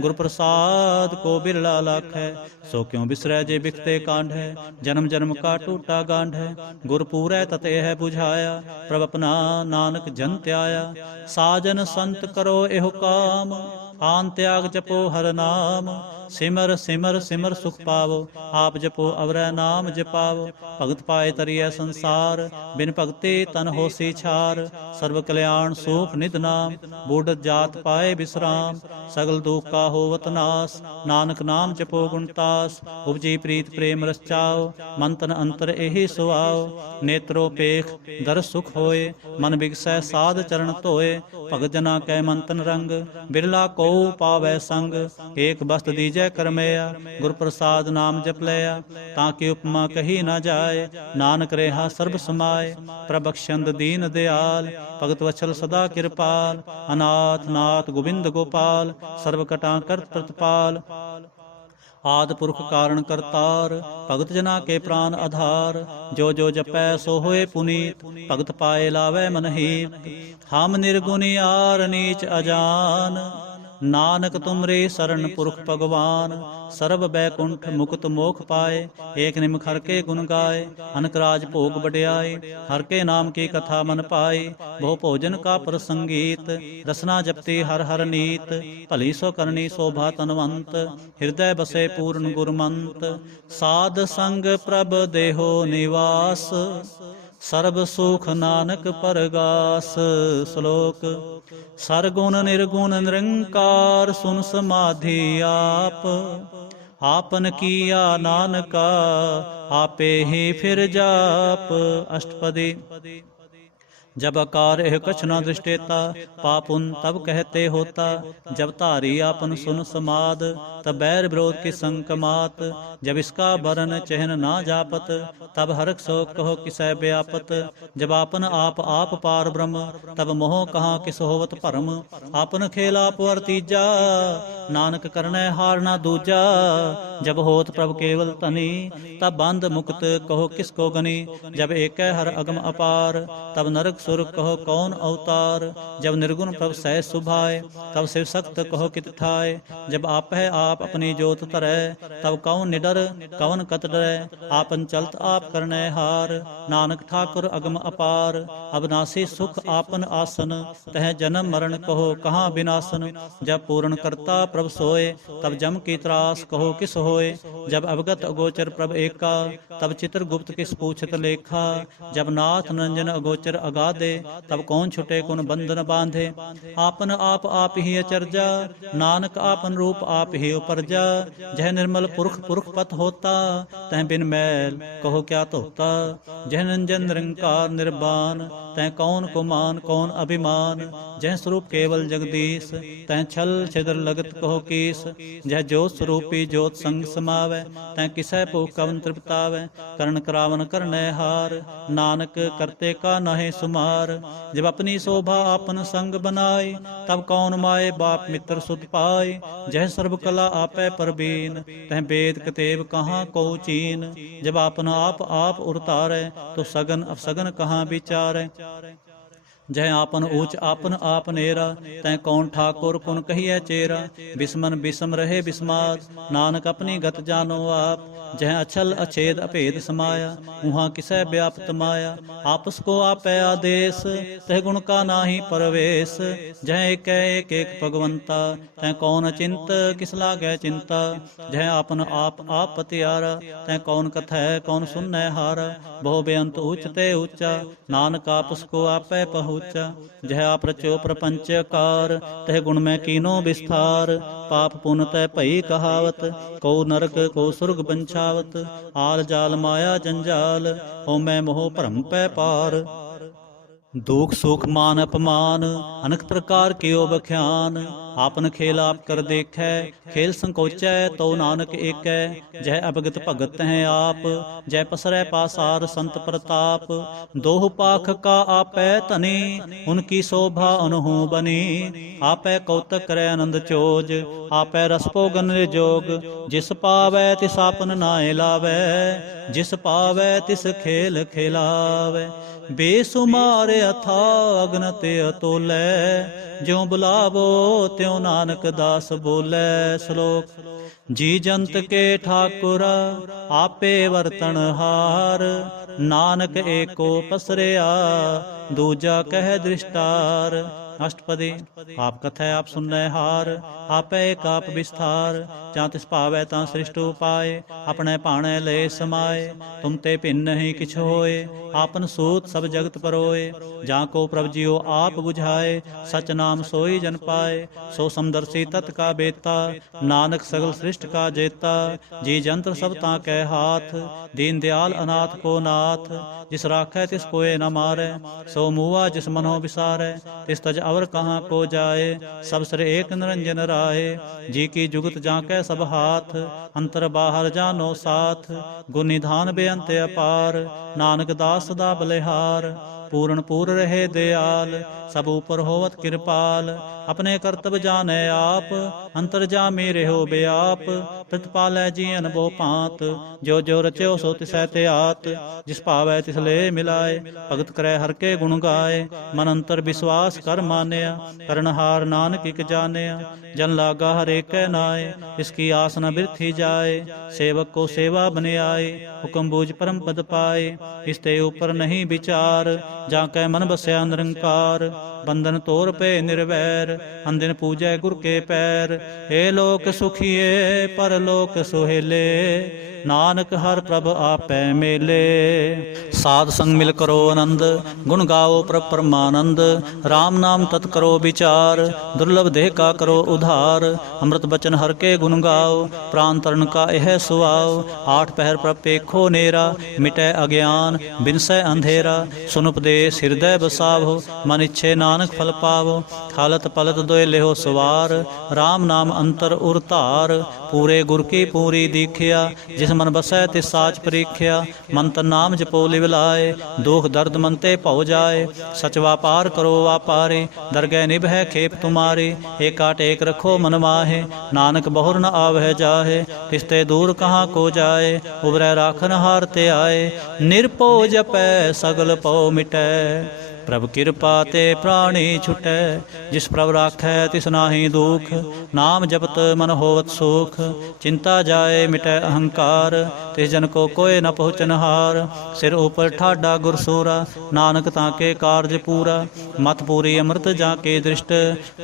गुर प्रसाद को बिरला लाखै। सो क्यों बिसरै जे बिखते कांढै जन्म जन्म का टूटा गांढै। गुर पूरै तते है बुझाया प्रभ अपना नानक जन त्याया। साजन संत करो एहो काम आन त्याग जपो हर नाम। सिमर सिमर सिमर सुख पावो आप जपो अवरै नाम जपावो। भगत पाए तरिय संसार बिन भगति तन होसी छार। सर्व कल्याण सूख निध नाम बूढ़ जात पाए विश्राम। सगल दुख का होवत नाश नानक नाम जपो गुणतास। उपजी प्रीत प्रेम रस चाओ मन तन अंतर एहि सुआओ। नेत्रो पेख दर सुख होए मन बिगसै साध चरण धोए। भगत जना कै मन तन रंग बिरला को पावै संग। एक बस्त दीजै करमया गुर प्रसाद नाम जप लया। ताकि उपमा कही न जाए नानक रेहा सर्ब समाए। प्रबख्शंद दीन दयाल भगत वत्सल सदा कृपाल। अनाथ नाथ गोविंद गोपाल सर्व कटा करत प्रतिपाल। आदि पुरख कारण करतार भगत जना के प्राण आधार। जो जो जपै सो होए पुनीत भगत पाए लावै मन हीत। हम निर्गुणी आर नीच अजान नानक तुमरे शरण पुरख भगवान। सर्व बैकुंठ मुकुत मोख पाए एक निमख हर के गुण गाए। अनक राज भोग बड़ियाई हर के नाम की कथा मन पाई। बहु भोजन का प्रसंगीत रसना जपती हर हर नीत। भली सो करनी शोभा तनवंत हृदय बसे पूर्ण गुरमंत। साध संग प्रभ देहो निवास सर्ब सुख नानक परगास। श्लोक सरगुण निर्गुण निरंकार सुन समाधि आप। आपन किया नानका आपे ही फिर जाप। अष्टपदी। जब आकार एह कछ न दृष्टेता पापुन तब कहते होता। जब धारी आपन सुन समाद तब बैर विरोध की संक मात। जब इसका बरन चहन ना जापत तब हरक सो कहो किसै व्यापत। जब आपन आप आप पार ब्रह्म तब मोह कहाँ किस होवत भरम। आपन खेल आप वर्तीजा नानक करनै हार ना दूजा। जब होत प्रभ केवल तनी तब बंद मुक्त कहो किसको गनी। जब एक हर अगम अपार तब नरक सुर कहो कौन अवतार। जब निर्गुण प्रभ सह सुभाए तब शिव सख्त कहो कित ठाए। जब आप है आप अपनी जोत धरै तब कौन निडर कवन कत डरै। आपन चलत आप करनै हार नानक ठाकुर अगम अपार। अविनाशी सुख आपन आसन तह जन्म मरण कहो कहाँ विनाशन। जब पूर्ण करता प्रभ सोए तब जम की त्रास कहो किस होए। जब अवगत अगोचर प्रभ एका तब चित्रगुप्त किस पूछत लेखा। जब नाथ नंजन अगोचर अगाधे तब कौन छुटे कुन बंधन बांधे। आपन आप ही अचरजा नानक आपन रूप आप ही उपरजा। जह निर्मल पुरख पुरख पत होता तह बिन मैल कहो क्या धोता। जह नंजन निरंकार निर्बान तह कौन कुमान कौन अभिमान। जह स्वरूप केवल जगदीश तह छल छिद्र लगत कहो कीस। जह ज्योत स्वरूपी ज्योत संग समावै तह किसै भूख कवन तृप्तावै। करण करावन करनै हार नानक करते का नहे सुमार। समार। जब अपनी शोभा आपन संग बनाए, तब कौन माए बाप मित्र सुध पाए। जह सर्व कला आपै परबीन, तह वेद कतेब कहाँ को चीन। जब आपन आप उरतारै, तो सगन अफसगन कहाँ विचारै। जह आपन ऊच आपन आप नेरा, तै कौन ठाकुर कुन कहिए चेरा। बिस्मन बिसम रहे बिस्माद, नानक अपनी गत जानो आप। जह अछल अछेद अभेद समाया, उहाँ किसै व्याप्त माया। आपस को आपै आदेश, तह गुण का नाहि परवेश। जह एक एक भगवंता, तै कौन अचिंत किस लागै चिंता। जह आपन आप पतियारा, तै कौन कथै कौन सुनै हारा। बहु बेअंत ऊच ते ऊंचा, नानक आपस को आपै पहुँचा। जह आप रचो प्रपंच कार, तह गुण में कीनो विस्तार। पाप पुन तै भई कहावत, को नरक को सुरग बंछावत। आल जाल माया जंजाल, होमै मोह भ्रम पै पार। दुख सुख मान अपमान, अनेक प्रकार कियो बख्यान। आपन खेल आप कर देखै, खेल संकोचै तो नानक एकै। जह अभगत भगत हैं आप, जय पसरै पासार संत प्रताप। दोह पाख का आपै धनी, उनकी शोभा अनहु बनी। आपै कौतक करै आनंद चोज, आपै रस भोगन जोग। जिस पावै तिस आपन नाय लावै, जिस पावै तिस खेल खिलावै। बेसुमार अथा अगन ते अतोलै, ज्यों बुलावो त्यों नानक दास बोलै। श्लोक। जी जंत के ठाकुरा, आपे वर्तन हार। नानक एको पसरिया, दूजा कह दृष्टार। अष्टपदी। आप कथै आप सुनै हार, आपै एक आप विस्तार। जां तिस भावै तां सृष्ट उपाय, अपने भाणै लय समाए। तुम ते भिन्न नहीं किछ होए, आपन सूत सब जगत परोए। जां को प्रभ जियो आप बुझाए, सच नाम सोई जन पाए। सो समदर्शी तत् का बेता, नानक सगल सृष्ट का जेता। जी जंत्र सब ताकै हाथ, दीन दयाल अनाथ को नाथ। जिस राखै तिस कोय न मारै, सो मुआ जिस मनो विसारै। तिस तज अवर कहाँ को जाए, सब सर एक निरंजन राय। जी की जुगत जाकै सब हाथ, अंतर बाहर जानो साथ। गुण निधान बेअंत अपार, नानक दास सदा बलिहार। पूर्ण पूर रहे दयाल, सब ऊपर होवत कृपाल। अपने कर्तव्य जानै आप, अंतर जामी रहो बेआप। प्रतिपालै जीअन बो भांत, जो जो रच्यो सो तिसै ते आत। जिस भावै तिस ले मिलाए, भगत करै हर के गुण गाए। मन अंतर विश्वास कर मानया, करनहार नानक इक जानिया। जन लागा हर एक नाय, इसकी आस न बिरथी जाए। सेवक को सेवा बन आए, हुक्म बूझ परम पद पाए। इसते ऊपर नहीं विचार, जाकै मन बसया निरंकार। बंधन तोर पे निर्वैर, अंदिन पूजै गुर के पैर। हे लोक सुखिए परलोक सुहेले, नानक हर प्रभ आपै मेले। साध संग मिल करो आनंद, गुण गाओ प्रभ परमानंद। राम नाम तत् करो विचार, दुर्लभ देह का करो उधार। अमृत बचन हर के गुण गाओ, प्राण तरण का यह सुआओ। आठ पहर प्रभ पेखो नेरा, मिटै अज्ञान बिनसै अंधेरा। सुन उपदेश हृदय बसावो, मन इच्छे नानक फल पावो। हालत पलत दोय लेहो सवार, राम नाम अंतर उर धार। पूरे गुर की पूरी दीखिया, जिस मन बसै तिस साच परीखिया। मन तन नाम जपो लिव लाए, दुख दर्द मन ते भौ जाए। सच वापार करो वापारे, दरगह निभै खेप तुम्हारे। एका टेक रखो मन माहे, नानक बहुर न आवह जाहे। तिसते दूर कहाँ को जाए, उबरै राखन हार ते आए। निरपो जपै सगल पौ मिटै, प्रभ कृपा ते प्राणी छुटै। जिस प्रभ राखै तिस नाहि दुख, नाम जपत मन होवत सुख। चिंता जाए मिटै अहंकार, तिस जन को कोय न पहुँचनहार। सिर ऊपर ठाडा गुरसूरा, नानक ताके कारज पूरा। मत पूरी अमृत जाके दृष्ट,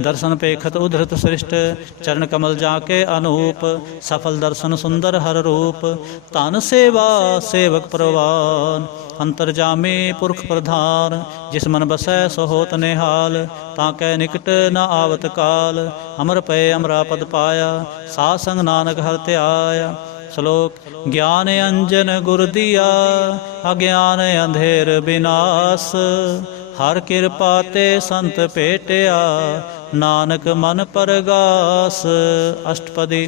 दर्शन पेखत उधृत सृष्ट। चरण कमल जाके अनूप, सफल दर्शन सुंदर हर रूप। धन सेवा सेवक प्रवान, अंतरजामी पुरख प्रधान। जिस मन बसै सो होत निहाल, ताकै निकट न आवत काल। अमर पै अमरा पद पाया, साध संग नानक हर त्याया। श्लोक। ज्ञान अंजन गुर दिया, अज्ञान अंधेर विनाश। हर कृपा ते संत भेटिया, नानक मन परगास। अष्टपदी।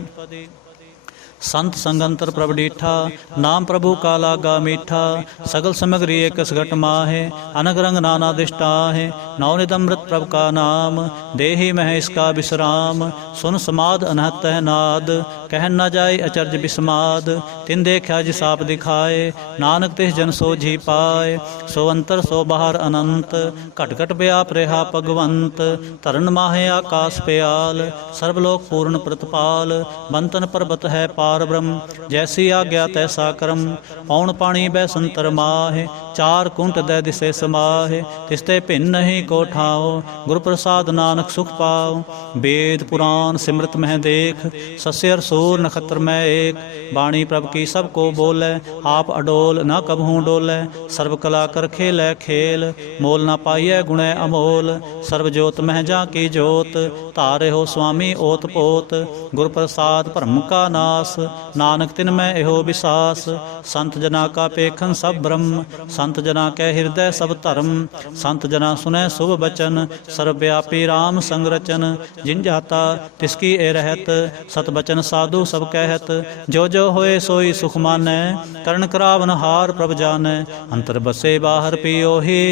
संत संगंतर प्रभ डीठा, नाम प्रभु का लागा मीठा। सगल समग्री एक घट माहे, अनग रंग नाना दृष्टाहे। नवनित अमृत प्रभ का नाम, देहि मह इसका विश्राम। सुन समाद अनहत है नाद, कह न जाय अचर्ज विस्माद। तिन देखा जिस आप दिखाए, नानक तिस जन सोझी पाए। सो अंतर सो बाहर अनंत, घट घट व्याप रहा भगवंत। तरन माहे आकाश प्याल, सर्वलोक पूर्ण प्रतपाल। बंतन पर्वत है पार ब्रह्म, जैसी आज्ञा तैसा कर्म। पौन पाणी बैसंतर माहे, चार कुंट दै दिसे समाहे। तिसते भिन्न नहीं को ठाओ, गुरु प्रसाद नानक सुख पाओ। वेद पुराण सिमृत मह देख, सस्यर सूर नक्षत्र में एक। बाणी प्रभ की सबको बोले, आप अडोल न कबहूँ डोले। सर्व कला कर खेलै खेल, मोल न पाइयै गुणै अमोल। सर्व जोत मह जा की जोत, तारे हो स्वामी ओत पोत। गुरु प्रसाद भरम का नास, नानक तिन में एहो विसास। संत जना का पेखन सब ब्रह्म, संत जना कै हृदय सब धर्म। संत जना सुनै शुभ बचन, सर्वव्यापी राम संग रचन। जिन जाता तिसकी ए रहत, सत बचन साधु सब कहत। जो जो होए सोई सुख मानै, करण करावन हार प्रभ जानै। अंतर बसे बाहर पियोहि,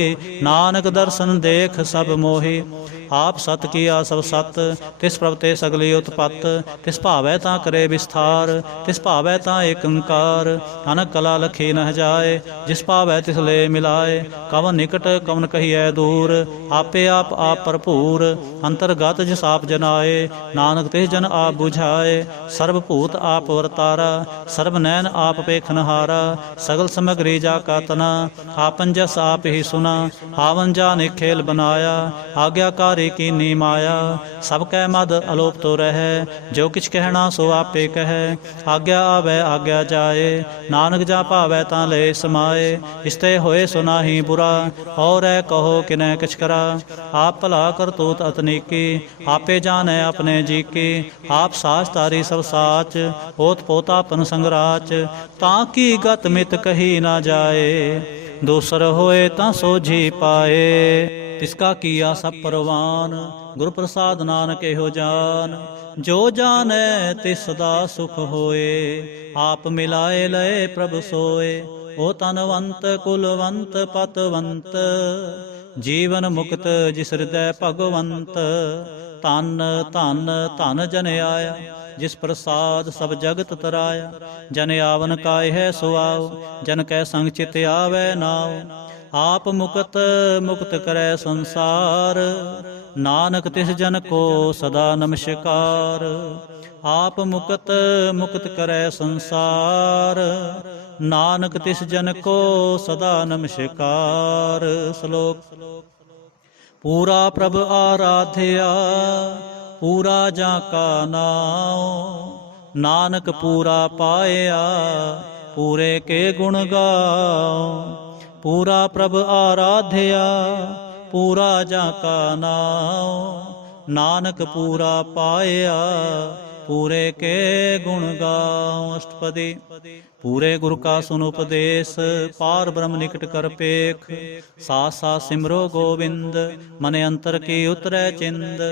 नानक दर्शन देख सब मोहि। आप सत किया सब सत, तिस प्रभ ते सगली उत्पत। तिस भावै तां करे विस्तार, तिस भावै तां एक ओंकार। अनक कला लखी न जाए, जिस भावै तिस ले मिलाए। कवन निकट कवन कहिए दूर, आपे आप भरपूर। अंतर्गत जिस आप जनाए, नानक तिस जन आप बुझाए। सर्वभूत आप वर्तारा, सर्व नैन आप पेखनहारा। सगल समग्री जा का तना, आपन जस आप ही सुना। आवन जाने खेल बनाया, आज्ञाकारी कीनी माया। सब कै मद अलोप तो रहे, जो किछ कहना सो आपे कहे। आज्ञा आवे आज्ञा जाए, नानक जा पावै तां ले समाए। इसते होए सो नाहि बुरा, और है कहो किनै किछ करा। आप भला करतूत अतनीकी, आपे जानै अपने जी की। आप साच तारी सब साच, ओत पोत आपन संगराच। ताकि गत मित कही ना जाए, दूसर होए तां सोझी पाए। तिसका किया सब परवान, गुरु प्रसाद नानक एहो जान। जो जानै तिस सदा सुख होए, आप मिलाए लए प्रभ सोए। ओ तनवंत कुलवंत पतवंत, जीवन मुक्त जिस हृदय भगवंत। धन धन धन जन आया, जिस प्रसाद सब जगत तराया। जन आवन काय है सो आओ, जन कै संग चित आवे नाओ। आप मुकत मुक्त करे संसार, नानक तिस जन को सदा नमस्कार। आप मुकत मुक्त करे संसार, नानक तिस जन को सदा नमस्कार। श्लोक। पूरा प्रभ आराध्या, पूरा जा का नाम। नानक पूरा पाया, पूरे के गुण गाओ। पूरा प्रभ आराध्या, पूरा जा का नाम। नानक पूरा पाया, पूरे के गुण गाओ। अष्टपदी। पूरे गुरु का सुन उपदेश, पार ब्रह्म निकट कर पेख। साथ साथ सिमरो गोविंद, मन अंतर की उतरै चिंद।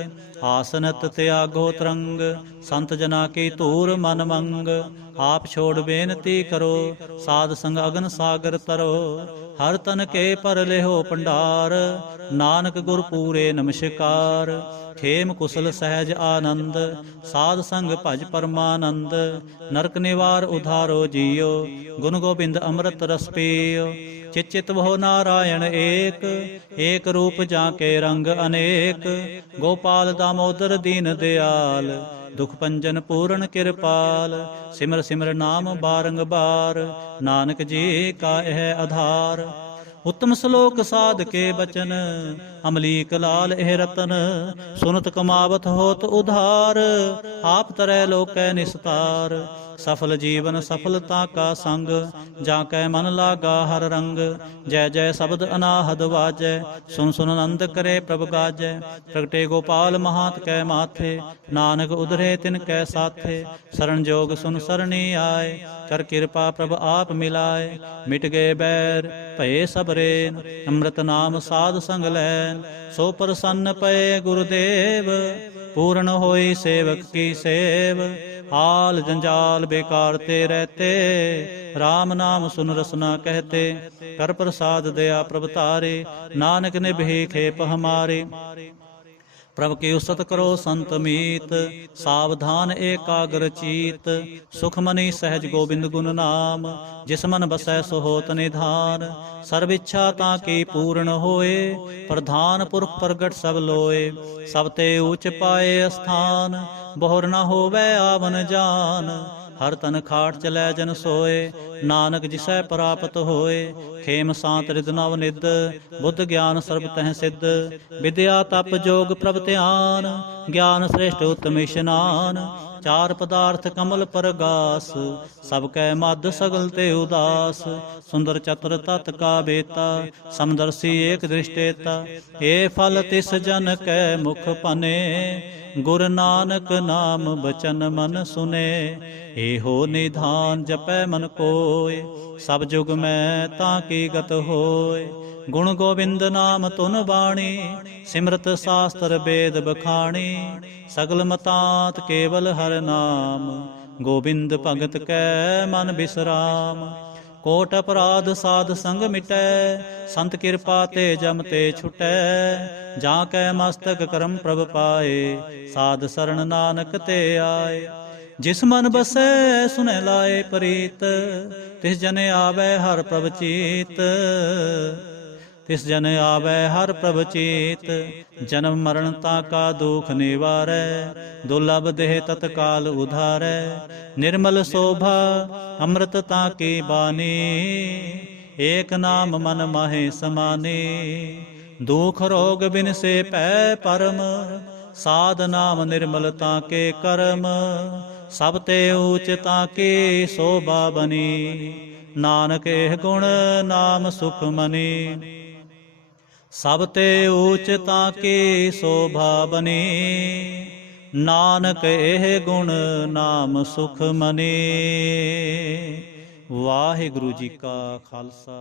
आसनत त्यागो तरंग, संत जना की तूर मन मंग। आप छोड़ बेनती करो, साध संग अगन सागर तरो। हर तन के पर लेहो भंडार, नानक गुर पूरे नमस्कार। खेम कुशल सहज आनंद, साध संग भज परमानंद। नरक निवार उधारो जियो, गुण गोबिंद अमृत रस पियो। चित चित वहो नारायण एक, एक रूप जाके रंग अनेक। गोपाल दामोदर दीन दयाल, दुख पंजन पूर्ण कृपाल। सिमर सिमर नाम बारंबार, नानक जी का यह आधार। उत्तम श्लोक साध के बचन, अमलीक लाल एह रतन। सुनत कमावत होत उधार, आप तरह लोकै निस्तार। सफल जीवन सफलता का संग, जाकै मन लागा हर रंग। जय जय शब्द अनाहद वाजै, सुन सुन आनंद करे प्रभ गाजै। प्रगटे गोपाल महात कै माथे, नानक उधरे तिन कै साथे। शरण जोग सुन सरणी आए, कर कृपा प्रभ आप मिलाए। मिट गए बैर भये सब रेन, अमृत नाम साध संग लैन। सो प्रसन्न पए गुरुदेव, पूर्ण होई सेवक की सेव। हाल जंजाल बेकार ते रहते, राम नाम सुन रसना कहते। कर प्रसाद दया प्रभ तारे, नानक निभे खेप हमारे। प्रभ के उसत करो संत मीत, सावधान एकाग्र चीत। सुख मनि सहज गोबिंद गुण नाम, जिस मन बसै सो होत निधान। सर्व इच्छा ताकी पूर्ण होए, प्रधान पुरख प्रगट सब लोए। सब ते ऊच पाए स्थान, बहुर न होवै आवन जान। हर तन खाट चलै जन सोए, नानक जिसै प्राप्त होए। खेम सांत रिद नव निद, बुद्ध ज्ञान सर्ब तह सिद्ध। विद्या तप जोग प्रभ ध्यान, ज्ञान श्रेष्ठ उत्तम इशनान। चार पदार्थ कमल परगास, सब कै मद सगल ते उदास। सुंदर चतुर तत् का बेता, समदर्शी एक दृष्टेता। ए फल तिस जन कै मुख पने, गुर नानक नाम बचन मन सुने। एहो निधान जपै मन कोय, सब जुग में ताकी गत होय। गुण गोविंद नाम तुन बाणी, सिमरत शास्त्र वेद बखाणी। सगल मतांत केवल हर नाम, गोविंद भगत कै मन बिसराम। कोट अपराध साध संग मिटै, संत कृपा ते जम ते छुटै। जा कै मस्तक करम प्रभ पाए, साध शरण नानक ते आए। जिस मन बसै सुनै लाए प्रीत, तिस जन आवै हर प्रभ चीत। तिस जन आवै हर प्रभ चीत, जन्म मरण ताका दुख निवारै। दुर्लभ देह तत्काल उधारै, निर्मल शोभा अमृत ताकी बानी। एक नाम मन माहे समानी, दुख रोग बिन से पै परम। साध नाम निर्मल ताके करम, सब ते ऊच ताकी शोभा बनी। नानक एह गुण नाम सुख मनी, सब ते ऊच ताकी शोभा बनी। नानक एह गुण नाम सुख मनी। वाहिगुरु जी का खालसा